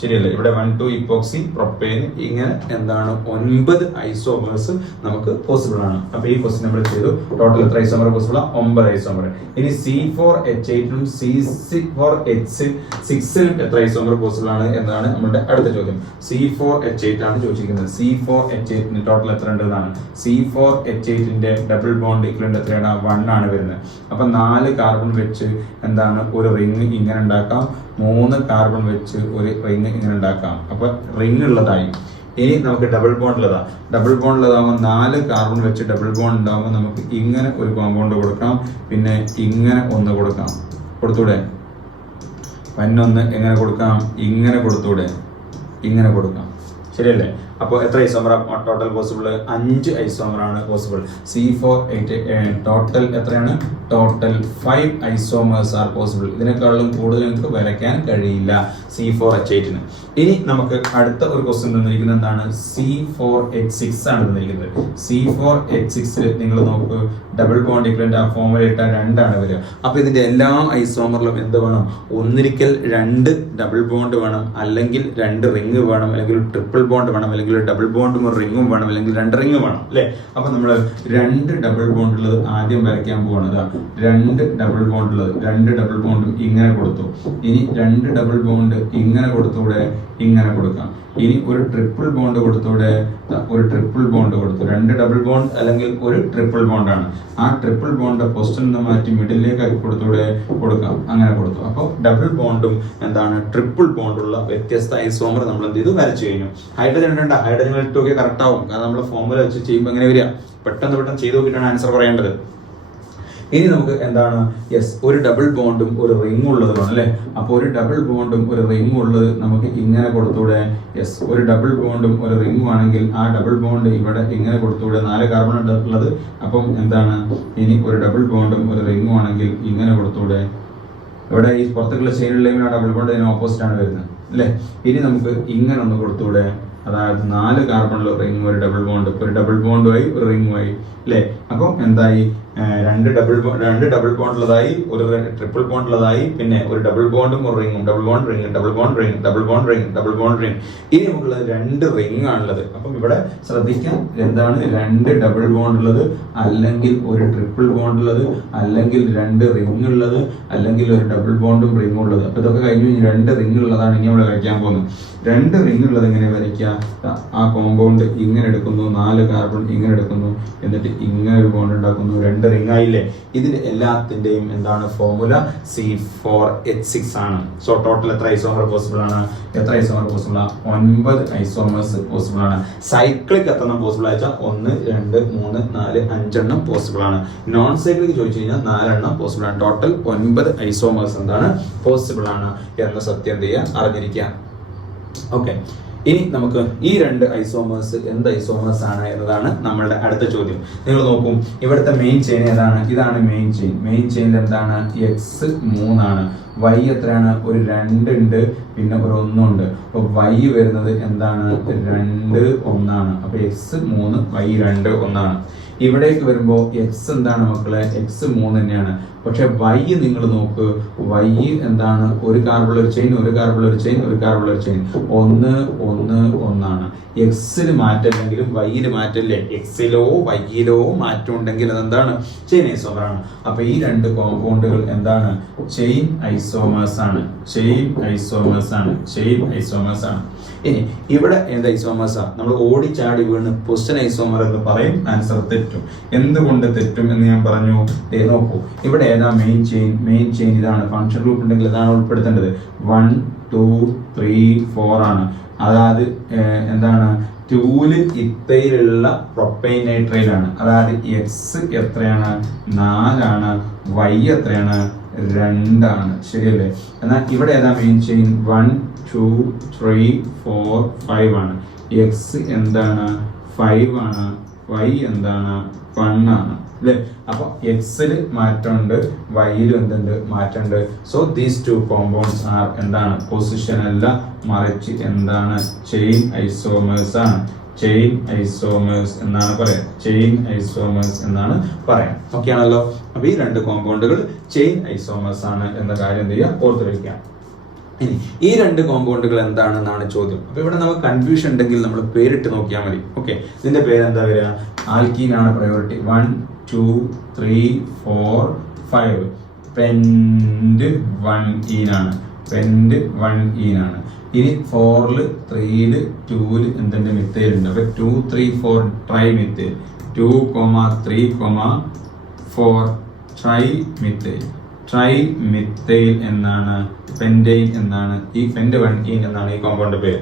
ശരിയല്ലേ. ഇവിടെ 1 2 ഇപ്പോക്സി പ്രൊപ്പേൻ, ഇങ്ങനെ എന്താണ്? 9 ഐസോമേഴ്സ് നമുക്ക് പോസിബിൾ ആണ്. അപ്പൊ ഈ ക്വസ്റ്റ്യൻ നമ്മൾ ചെയ്തു. ടോട്ടൽ എത്ര ഐസോമർ പോസിബിൾ? 9 ഐസോമർ. ഇനി C4H8നും C4H6നും എത്ര ഐസോമർ പോസിബിൾ ആണ് എന്നാണ് നമ്മുടെ അടുത്ത ചോദ്യം. C4H8 ആണ് ചോദിച്ചിരിക്കുന്നത്. C4H8ന് ടോട്ടൽ എത്ര ഉണ്ട് എന്നാണ്. C4H8ന്റെ ഡബിൾ ബോണ്ട് ഇക്വലന്റ് എത്രയാണ്? 1 ആണ് വരുന്നത്. അപ്പൊ 4 കാർബൺ വെച്ച് എന്താണ്? ഒരു റിംഗ് ഇങ്ങനെ ഉണ്ടാക്കാം. 3 കാർബൺ വെച്ച് ഒരു റിംഗ് ഇങ്ങനെ ഉണ്ടാക്കാം. അപ്പൊ റിംഗ് ഉള്ളതായി. ഇനി നമുക്ക് ഡബിൾ ബോണ്ട് ഉള്ളതാകുമ്പോൾ 4 കാർബൺ വെച്ച് ഡബിൾ ബോണ്ട് ഉണ്ടാകുമ്പോൾ നമുക്ക് ഇങ്ങനെ ഒരു കോമ്പൗണ്ട് കൊടുക്കാം. പിന്നെ ഇങ്ങനെ ഒന്ന് കൊടുത്തൂടെ? ഒന്ന് എങ്ങനെ കൊടുക്കാം? ഇങ്ങനെ കൊടുത്തൂടെ? ഇങ്ങനെ കൊടുക്കാം, ശരിയല്ലേ. അപ്പോൾ എത്ര ഐസോമർ ടോട്ടൽ പോസിബിൾ? 5 ഐസോമർ ആണ് പോസിബിൾ. C4H8 ടോട്ടൽ എത്രയാണ്? Total 5 isomers R possible. ഇതിനേക്കാളും കൂടുതൽ നിങ്ങൾക്ക് വരയ്ക്കാൻ കഴിയില്ല C4H8ന്. ഇനി നമുക്ക് അടുത്ത ഒരു ക്വസ്റ്റ്യൻ തന്നിരിക്കുന്നത് എന്താണ്? C4H6 ആണ് തന്നിരിക്കുന്നത്. C4H6 നിങ്ങൾ നോക്ക്, ഡബിൾ ബോണ്ട് ഇക്വലന്റ് ആ ഫോർമുല ഇട്ട 2 ആണ് വരിക. അപ്പൊ ഇതിന്റെ എല്ലാ ഐസോമറിലും എന്ത് വേണം? ഒന്നിരിക്കൽ 2 ഡബിൾ ബോണ്ട് വേണം, അല്ലെങ്കിൽ 2 റിംഗ് വേണം, അല്ലെങ്കിൽ ട്രിപ്പിൾ ബോണ്ട് വേണം, അല്ലെങ്കിൽ ഡബിൾ ബോണ്ടും ഒരു റിംഗും വേണം, അല്ലെങ്കിൽ 2 റിംഗ് വേണം അല്ലെ. അപ്പൊ നമ്മൾ 2 ഡബിൾ ബോണ്ട് ഉള്ളത് ആദ്യം വരയ്ക്കാൻ പോവാണ്. 2 ഡബിൾ ബോണ്ട് ഉള്ളത്, 2 ഡബിൾ ബോണ്ടും ഇങ്ങനെ കൊടുത്തു. ഇനി 2 ഡബിൾ ബോണ്ട് ഇങ്ങനെ കൊടുത്തൂടെ? ഇങ്ങനെ കൊടുക്കാം. ഇനി ഒരു ട്രിപ്പിൾ ബോണ്ട് കൊടുത്തൂടെ? ഒരു ട്രിപ്പിൾ ബോണ്ട് കൊടുത്തു. 2 ഡബിൾ ബോണ്ട് അല്ലെങ്കിൽ ഒരു ട്രിപ്പിൾ ബോണ്ട് ആണ്. ആ ട്രിപ്പിൾ ബോണ്ട് പൊസിഷൻ മാറ്റി മിഡിലേക്ക് ആക്കി കൊടുത്തൂടെ? കൊടുക്കാം. അങ്ങനെ കൊടുത്തു. അപ്പോൾ ഡബിൾ ബോണ്ടും എന്താണ്? ട്രിപ്പിൾ ബോണ്ടുള്ള വ്യത്യസ്ത ഐസോമർ നമ്മൾ എന്ത് ചെയ്തു? വരച്ചു കഴിഞ്ഞു. ഹൈഡ്രജൻ ഇടണ്ട, ഹൈഡ്രജൻ ഇട്ട് നോക്കിയാൽ കറക്റ്റ് ആവും. കാരണം നമ്മൾ ഫോർമുല വെച്ച് ചെയ്യുമ്പോൾ എങ്ങനെ വരിക? പെട്ടെന്ന് ചെയ്ത് നോക്കിയിട്ടാണ് ആൻസർ പറയേണ്ടത്. ഇനി നമുക്ക് എന്താണ്? ഒരു ഡബിൾ ബോണ്ടും ഒരു റിംഗ് ഉള്ളത് വേണം അല്ലെ. അപ്പൊ ഒരു ഡബിൾ ബോണ്ടും ഒരു റിംഗ് ഉള്ളത് നമുക്ക് ഇങ്ങനെ കൊടുത്തൂടെ? ഒരു ഡബിൾ ബോണ്ടും ഒരു റിംഗും ആണെങ്കിൽ ആ ഡബിൾ ബോണ്ട് ഇവിടെ ഇങ്ങനെ കൊടുത്തൂടെ? 4 കാർബൺ ഉള്ളത്. അപ്പം എന്താണ്? ഇനി ഒരു ഡബിൾ ബോണ്ടും ഒരു റിംഗും ആണെങ്കിൽ ഇങ്ങനെ കൊടുത്തൂടെ? ഇവിടെ ഈ പുറത്തേക്കുള്ള ചെയിനുള്ള ആ ഡബിൾ ബോണ്ട് ഇതിന് ഓപ്പോസിറ്റ് ആണ് വരുന്നത് അല്ലെ. ഇനി നമുക്ക് ഇങ്ങനെ ഒന്ന് കൊടുത്തൂടെ? അതായത് 4 കാർബണിൽ റിംഗ്, ഒരു ഡബിൾ ബോണ്ട്, ഒരു ഡബിൾ ബോണ്ടുമായി ഒരു റിംഗുമായി അല്ലെ. അപ്പം എന്തായി? രണ്ട് ഡബിൾ ബോണ്ട് ഉള്ളതായി, ഒരു ട്രിപ്പിൾ ബോണ്ട് ഉള്ളതായി, പിന്നെ ഒരു ഡബിൾ ബോണ്ടും ഒരു റിങ്ങും, double bond ring, double bond ring, double bond ring, double bond ring. ഇനി നമുക്കുള്ളത് 2 റിങ് ആണുള്ളത്. അപ്പം ഇവിടെ ശ്രദ്ധിക്കാം, എന്താണ് 2 ഡബിൾ ബോണ്ട് ഉള്ളത്, അല്ലെങ്കിൽ ഒരു ട്രിപ്പിൾ ബോണ്ട് ഉള്ളത്, അല്ലെങ്കിൽ 2 റിങ് ഉള്ളത്, അല്ലെങ്കിൽ ഒരു ഡബിൾ ബോണ്ടും റിങ്ങും ഉള്ളത്. അപ്പൊ ഇതൊക്കെ കഴിഞ്ഞ് 2 റിങ് ഉള്ളതാണ് ഇനി നമ്മൾ വരയ്ക്കാൻ പോകുന്നത്. 2 റിങ് ഉള്ളത് എങ്ങനെ വരയ്ക്കുക? ആ കോമ്പൗണ്ട് ഇങ്ങനെ എടുക്കുന്നു, 4 കാർബൺ ഇങ്ങനെ എടുക്കുന്നു, എന്നിട്ട് ഇങ്ങനെ ഒരു ബോണ്ട് ഉണ്ടാക്കുന്നു, 2 റിങ് ആയില്ലേ? ഇതിന്റെ എല്ലാത്തിന്റെയും എന്താണ് ഫോർമുല? C4H6 ആണ്. സോ ടോട്ടൽ എത്ര ഐസോമർ പോസിബിൾ ആണ്? 9 ഐസോമേഴ്സ് പോസിബിൾ ആണ്. സൈക്ലിക് എത്ര പോസിബിൾ ആയിച്ചാൽ 1, 2, 3, 4, 5 എണ്ണം പോസിബിൾ ആണ്. നോൺ സൈക്ലിക് ചോദിച്ചു കഴിഞ്ഞാൽ 4 എണ്ണം പോസിബിൾ ആണ്. ടോട്ടൽ 9 ഐസോമേഴ്സ് എന്താണ് പോസിബിൾ ആണ് എന്ന സത്യം എന്ത് ചെയ്യുക? അറിഞ്ഞിരിക്കുക. ഓക്കെ, ഇനി നമുക്ക് ഈ 2 ഐസോമേഴ്സ് എന്ത് ഐസോമേഴ്സ് ആണ് എന്നതാണ് നമ്മളുടെ അടുത്ത ചോദ്യം. നിങ്ങൾ നോക്കും, ഇവിടുത്തെ മെയിൻ ചെയിൻ ഏതാണ്? ഇതാണ് മെയിൻ ചെയിൻ. മെയിൻ ചെയിനിൽ എന്താണ്? X 3 ആണ്. Y എത്രയാണ്? ഒരു 2 ഉണ്ട്, പിന്നെ ഒരു 1 ഉണ്ട്. അപ്പൊ Y വരുന്നത് എന്താണ്? 2, 1 ആണ്. അപ്പൊ X 3, Y 2, 1 ആണ്. ഇവിടേക്ക് വരുമ്പോൾ X എന്താണ് മക്കളെ? X 3 തന്നെയാണ്. പക്ഷെ Y നിങ്ങൾ നോക്ക്, Y എന്താണ്? ഒരു കാർബൺ ഒരു ചെയിൻ, ഒരു കാർബൺ ഒരു ചെയിൻ, ഒരു കാർബൺ ഒരു ചെയിൻ, 1, 1, 1 ആണ്. എക്സിന് മാറ്റമില്ലെങ്കിലും വൈയില് മാറ്റമില്ലേ? എക്സിലോ വൈയിലോ മാറ്റം ഉണ്ടെങ്കിൽ അതെന്താണ്? ചെയിൻ ഐസോമർ ആണ്. അപ്പൊ ഈ 2 കോമ്പൗണ്ടുകൾ എന്താണ്? ചെയിൻ ഐസോമേഴ്സ് ആണ്. ചെയിൻ ഐസോമേഴ്സ് ആണ്. ചെയിൻ ഐസോമേഴ്സ് ആണ്. ഇനി ഇവിടെ എന്ത് ഐസോമേഴ്സാ? നമ്മൾ ഓടിച്ചാടി വീണ് പൊസിഷൻ ഐസോമർ എന്ന് പറയും. ആൻസർ തെറ്റും. എന്തുകൊണ്ട് തെറ്റും എന്ന് ഞാൻ പറഞ്ഞു. നോക്കൂ, ഇവിടെ ഏതാ മെയിൻ ചെയിൻ? മെയിൻ ചെയിൻ ഇതാണ്. ഫംഗ്ഷൻ ഗ്രൂപ്പ് ഉണ്ടെങ്കിൽ ഇതാണ് ഉൾപ്പെടുത്തേണ്ടത്. 1, 2, 3, 4 ആണ്. അതായത് എന്താണ്? 2 ഇത്തയിലുള്ള പ്രൊപ്പൈൻ നൈട്രൈലാണ്. അതായത് എക്സ് എത്രയാണ്? 4 ആണ്. വൈ എത്രയാണ്? 2 ആണ്. ശരിയല്ലേ? എന്നാൽ ഇവിടെ ഏതാ മെയിൻ ചെയിൻ? 1, 2, 3, 4, 5 ആണ്. എക്സ് എന്താണ്? 5 ആണ്. വൈ എന്താണ്? 1 ആണ്. അല്ലേ? അപ്പൊ എക്സില് മാറ്റമുണ്ട്, വൈയിലും എന്തുണ്ട്? മാറ്റമുണ്ട്. സോ ദീസ് 2 കോമ്പൗണ്ട്സ് ആർ എന്താണ്? പൊസിഷൻ അല്ല, മറിച്ച് എന്താണ്? ചെയിൻ ഐസോമേഴ്സ് ആണ്. ചെയിൻ ഐസോമേഴ്സ് എന്നാണ് പറയാം. ചെയിൻ ഐസോമേഴ്സ് എന്നാണ് പറയാം. ഓക്കെ ആണല്ലോ? അപ്പൊ ഈ 2 കോമ്പൗണ്ടുകൾ ചെയിൻ ഐസോമേഴ്സ് ആണ് എന്ന കാര്യം എന്ത് ചെയ്യുക? ഓർത്തു വയ്ക്കാം. ഇനി ഈ 2 കോമ്പൗണ്ടുകൾ എന്താണെന്നാണ് ചോദ്യം. അപ്പൊ ഇവിടെ നമുക്ക് കൺഫ്യൂഷൻ ഉണ്ടെങ്കിൽ നമ്മൾ പേരിട്ട് നോക്കിയാൽ മതി. ഓക്കെ, ഇതിന്റെ പേര് എന്താ വരിക? ആൽക്കീൻ ആണ് പ്രയോറിറ്റി. 1, 2, 3, 4, 5. പെന്റ് 1 ആണ്. പെന്റ് 1 ആണ്. ഇനി 4, 3, 2 എന്തിന്റെ മിത്തേൽ ഉണ്ട്? അപ്പൊ 2, 3, 4 ട്രൈ മിത്തേൽ. 2, 3, 4 ട്രൈ മിത്തേൽ. ട്രൈ മിത്തേൽ എന്നാണ്. പെന്റൈൻ എന്നാണ്. ഈ പെന്റ് 1 എന്നാണ് ഈ കോമ്പൗണ്ട് പേര്.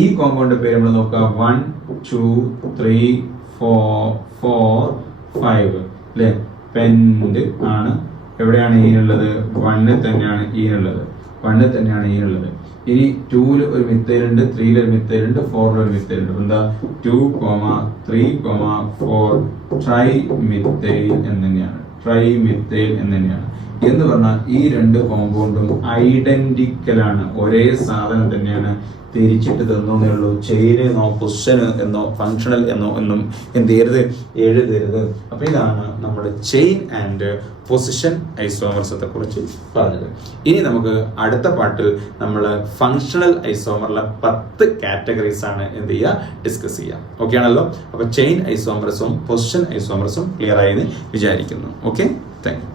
ഈ കോമ്പൗണ്ട് പേര് നമ്മൾ നോക്കുക. 1, 2, 3, 4, 5 അല്ലെ? പെന്റ് ആണ്. എവിടെയാണ് ഈനുള്ളത്? 1 തന്നെയാണ് ഈനുള്ളത്. 1 തന്നെയാണ് ഈനുള്ളത്. ഇനി 2 ഒരു മിത്തേലുണ്ട്, 3 ഒരു മിത്തേലുണ്ട്, 4 ഒരു മിത്തേലുണ്ട്. എന്താ? 2, 3, 4 ട്രൈ മിത്തേൽ എന്ന് തന്നെയാണ്. ട്രൈ മിത്തേൽ എന്ന് തന്നെയാണ്. എന്ന് പറഞ്ഞാൽ ഈ 2 കോമ്പൗണ്ടും ഐഡന്റിക്കൽ ആണ്. ഒരേ സാധനം തന്നെയാണ്. തിരിച്ചിട്ട് തന്നേ ഉള്ളൂ. ചെയിൻ എന്നോ പൊസിഷൻ എന്നോ ഫങ്ഷണൽ എന്നോ ഒന്നും എന്ത് ചെയ്യരുത്? എഴുതരുത്. അപ്പൊ ഇതാണ് നമ്മുടെ ചെയിൻ ആൻഡ് പൊസിഷൻ ഐസോമർസത്തെ കുറിച്ച് പറഞ്ഞത്. ഇനി നമുക്ക് അടുത്ത പാട്ടിൽ നമ്മൾ ഫങ്ഷണൽ ഐസോമറിലെ 10 കാറ്റഗറീസ് ആണ് എന്ത് ചെയ്യുക? ഡിസ്കസ് ചെയ്യുക. ഓക്കെ ആണല്ലോ? അപ്പൊ ചെയിൻ ഐസോമർസും പൊസിഷൻ ഐസോമർസും ക്ലിയർ ആയെന്ന് വിചാരിക്കുന്നു. Okay, thank you.